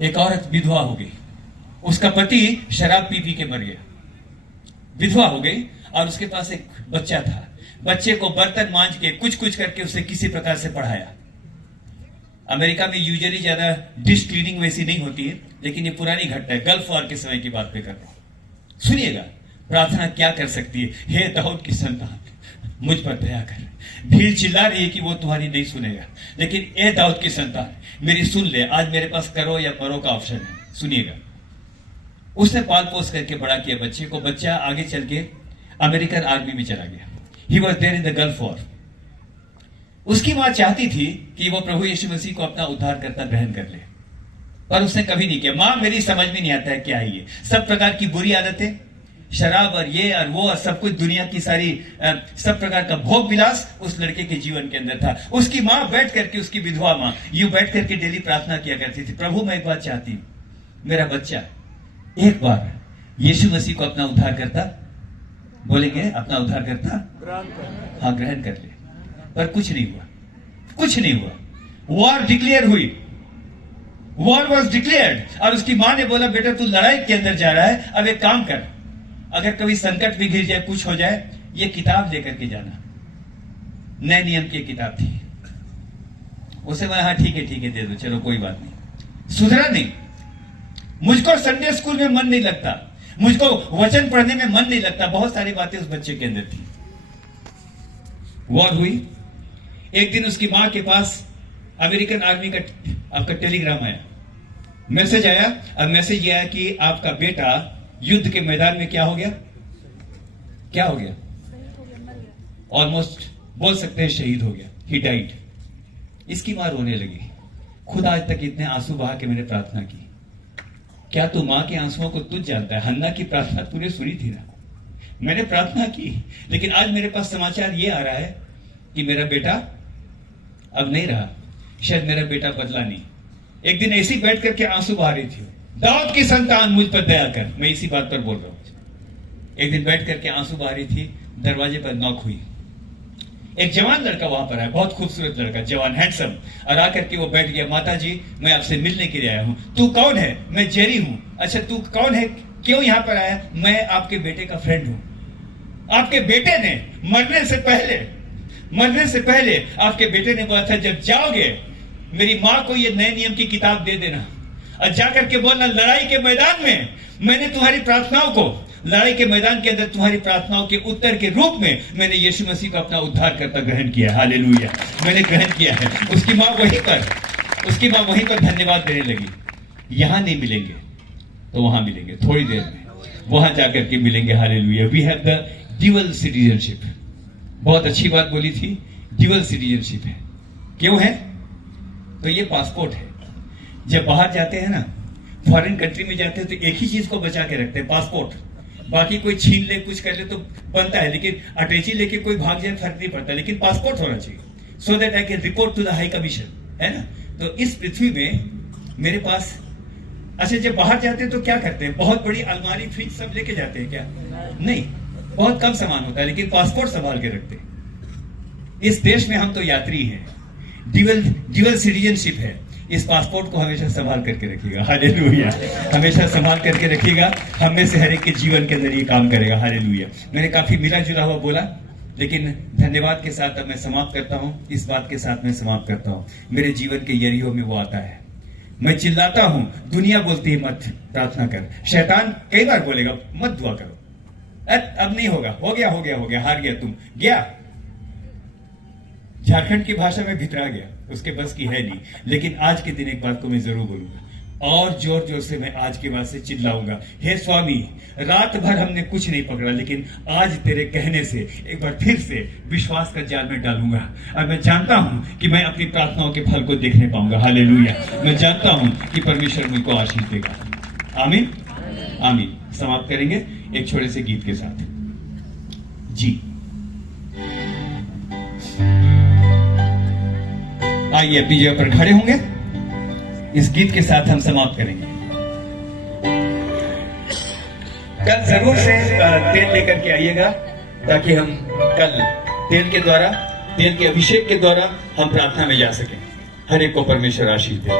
एक औरत विधवा हो गई, उसका पति शराब पी पी के मर गया, विधवा हो गई, और उसके पास एक बच्चा था। बच्चे को बर्तन मांज के कुछ कुछ करके उसे किसी प्रकार से पढ़ाया। अमेरिका में यूजुअली ज्यादा डिश क्लीनिंग वैसी नहीं होती है, लेकिन ये पुरानी घटना है, गल्फ वॉर के समय की बात पे कर रहा हूं। सुनिएगा प्रार्थना क्या कर सकती है। हे दाऊद की संतान, मुझ पर दया कर। भीड़ चिल्ला रही है कि वो तुम्हारी नहीं सुनेगा, लेकिन ए दाऊद की संतान मेरी सुन ले। आज मेरे पास करो या मरो का ऑप्शन है। सुनिएगा, उसने पाल पोस करके बड़ा किया बच्चे को। बच्चा आगे चल के अमेरिकन आर्मी में चला गया। He was there in the gulf war. उसकी मां चाहती थी कि वो प्रभु यीशु मसीह को अपना उद्धारकर्ता ग्रहण कर ले, पर उसने कभी नहीं किया। मां मेरी समझ में नहीं आता है क्या है ये सब प्रकार की बुरी आदतें, शराब और ये और वो और सब कुछ, दुनिया की सारी सब प्रकार का भोग विलास उस लड़के के जीवन के अंदर था। उसकी मां बैठ करके, उसकी विधवा मां यूं बैठ करके डेली प्रार्थना किया करती थी, प्रभु मैं एक बात चाहती हूं, मेरा बच्चा एक बार यीशु मसीह को अपना उद्धारकर्ता, बोलेंगे अपना उद्धारकर्ता, हाँ ग्रहण कर ले। पर कुछ नहीं हुआ, कुछ नहीं हुआ। वॉर डिक्लेयर हुई, वॉर वॉज डिक्लेयर्ड। और उसकी मां ने बोला बेटा तू लड़ाई के अंदर जा रहा है, अब एक काम कर, अगर कभी संकट भी घिर जाए, कुछ हो जाए, ये किताब लेकर के जाना। नए नियम की किताब थी। उसे बोला हाँ ठीक है दे दो, चलो कोई बात नहीं। सुधरा नहीं। मुझको संडे स्कूल में मन नहीं लगता, मुझको वचन पढ़ने में मन नहीं लगता, बहुत सारी बातें उस बच्चे के अंदर थी। वॉर हुई। एक दिन उसकी मां के पास अमेरिकन आर्मी का आपका टेलीग्राम आया, मैसेज आया। और मैसेज ये आया कि आपका बेटा युद्ध के मैदान में क्या हो गया, क्या हो गया, ऑलमोस्ट बोल सकते हैं शहीद हो गया, ही डाइड। इसकी मां रोने लगी। खुद आज तक इतने आंसू बहा के मैंने प्रार्थना की, क्या तू मां के आंसुओं को तुझ जानता है? हन्ना की प्रार्थना तूने सुनी थी ना, मैंने प्रार्थना की, लेकिन आज मेरे पास समाचार ये आ रहा है कि मेरा बेटा अब नहीं रहा, शायद मेरा बेटा बदला नहीं। एक दिन ऐसी बैठ करके आंसू बहा रही थी, दाऊद की संतान मुझ पर दया कर, मैं इसी बात पर बोल रहा हूं। एक दिन बैठ करके आंसू बहा रही थी, दरवाजे पर नॉक हुई। एक जवान लड़का वहां पर आया, बहुत खूबसूरत लड़का, जवान, हैंडसम, और आकर के वो बैठ गया। माता जी मैं आपसे मिलने के लिए आया हूं। तू कौन है? मैं जेरी हूं। अच्छा तू कौन है, क्यों यहां पर आया? मैं आपके बेटे का फ्रेंड हूं। आपके बेटे ने मरने से पहले आपके बेटे ने बोला था जब जाओगे मेरी मां को ये नए नियम की किताब दे देना, और जाकर के बोलना लड़ाई के मैदान में मैंने तुम्हारी प्रार्थनाओं को, लड़ाई के मैदान के अंदर तुम्हारी प्रार्थनाओं के उत्तर के रूप में मैंने यीशु मसीह को अपना उद्धारकर्ता ग्रहण किया। हालेलुया, मैंने ग्रहण किया है। उसकी मां वहीं पर धन्यवाद देने लगी। यहां नहीं मिलेंगे तो वहां मिलेंगे, थोड़ी देर में वहां जाकर के मिलेंगे। हालेलुया। We have the dual citizenship. बहुत अच्छी बात बोली थी, ड्यूअल सिटीजनशिप है। क्यों है? तो ये पासपोर्ट है। जब बाहर जाते हैं ना, फॉरेन कंट्री में जाते हैं, तो एक ही चीज को बचा के रखते हैं, पासपोर्ट। बाकी कोई छीन ले, कुछ कर ले तो बनता है, लेकिन अटैची लेके कोई भाग जाए फर्क नहीं पड़ता, लेकिन पासपोर्ट होना चाहिए, so that I can report to the high commission, है ना। तो इस पृथ्वी में मेरे पास, अच्छा जब बाहर जाते हैं तो क्या करते हैं? बहुत बड़ी अलमारी, फ्रिज सब लेके जाते हैं क्या? नहीं, बहुत कम सामान होता है, लेकिन पासपोर्ट संभाल के रखते हैं। इस देश में हम तो यात्री हैं, ड्यूअल सिटीजनशिप है। इस पासपोर्ट को हमेशा संभाल करके रखिएगा। हालेलुया, हमेशा संभाल करके रखिएगा। हम में से हर एक के जीवन के अंदर ये काम करेगा। हालेलुया। मैंने काफी मिला जुला हुआ बोला, लेकिन धन्यवाद के साथ अब मैं समाप्त करता हूं। इस बात के साथ मैं समाप्त करता हूं, मेरे जीवन के यरीहो में वो आता है। मैं चिल्लाता हूं, दुनिया बोलती है मत प्रार्थना कर, शैतान कई बार बोलेगा मत दुआ करो, अब नहीं होगा, हो गया, हार गया, तुम गया। झारखंड की भाषा में भितरा गया, उसके बस की है नहीं। लेकिन आज के दिन एक बात को मैं जरूर बोलूंगा, और जोर जोर से मैं आज के बाद से चिल्लाऊंगा, हे स्वामी रात भर हमने कुछ नहीं पकड़ा, लेकिन आज तेरे कहने से एक बार फिर से विश्वास का जाल में डालूंगा। और मैं जानता हूं कि मैं अपनी प्रार्थनाओं के फल को देखने पाऊंगा। हालेलुया। मैं जानता हूं कि परमेश्वर मुझको आशीष देगा। आमीन, आमीन। समाप्त करेंगे एक छोटे से गीत के साथ। जी आइए अपनी जगह पर खड़े होंगे, इस गीत के साथ हम समाप्त करेंगे। कल जरूर से तेल लेकर के आइएगा, ताकि हम कल तेल के अभिषेक के द्वारा हम प्रार्थना में जा सकें। हर एक को परमेश्वर आशीष दे।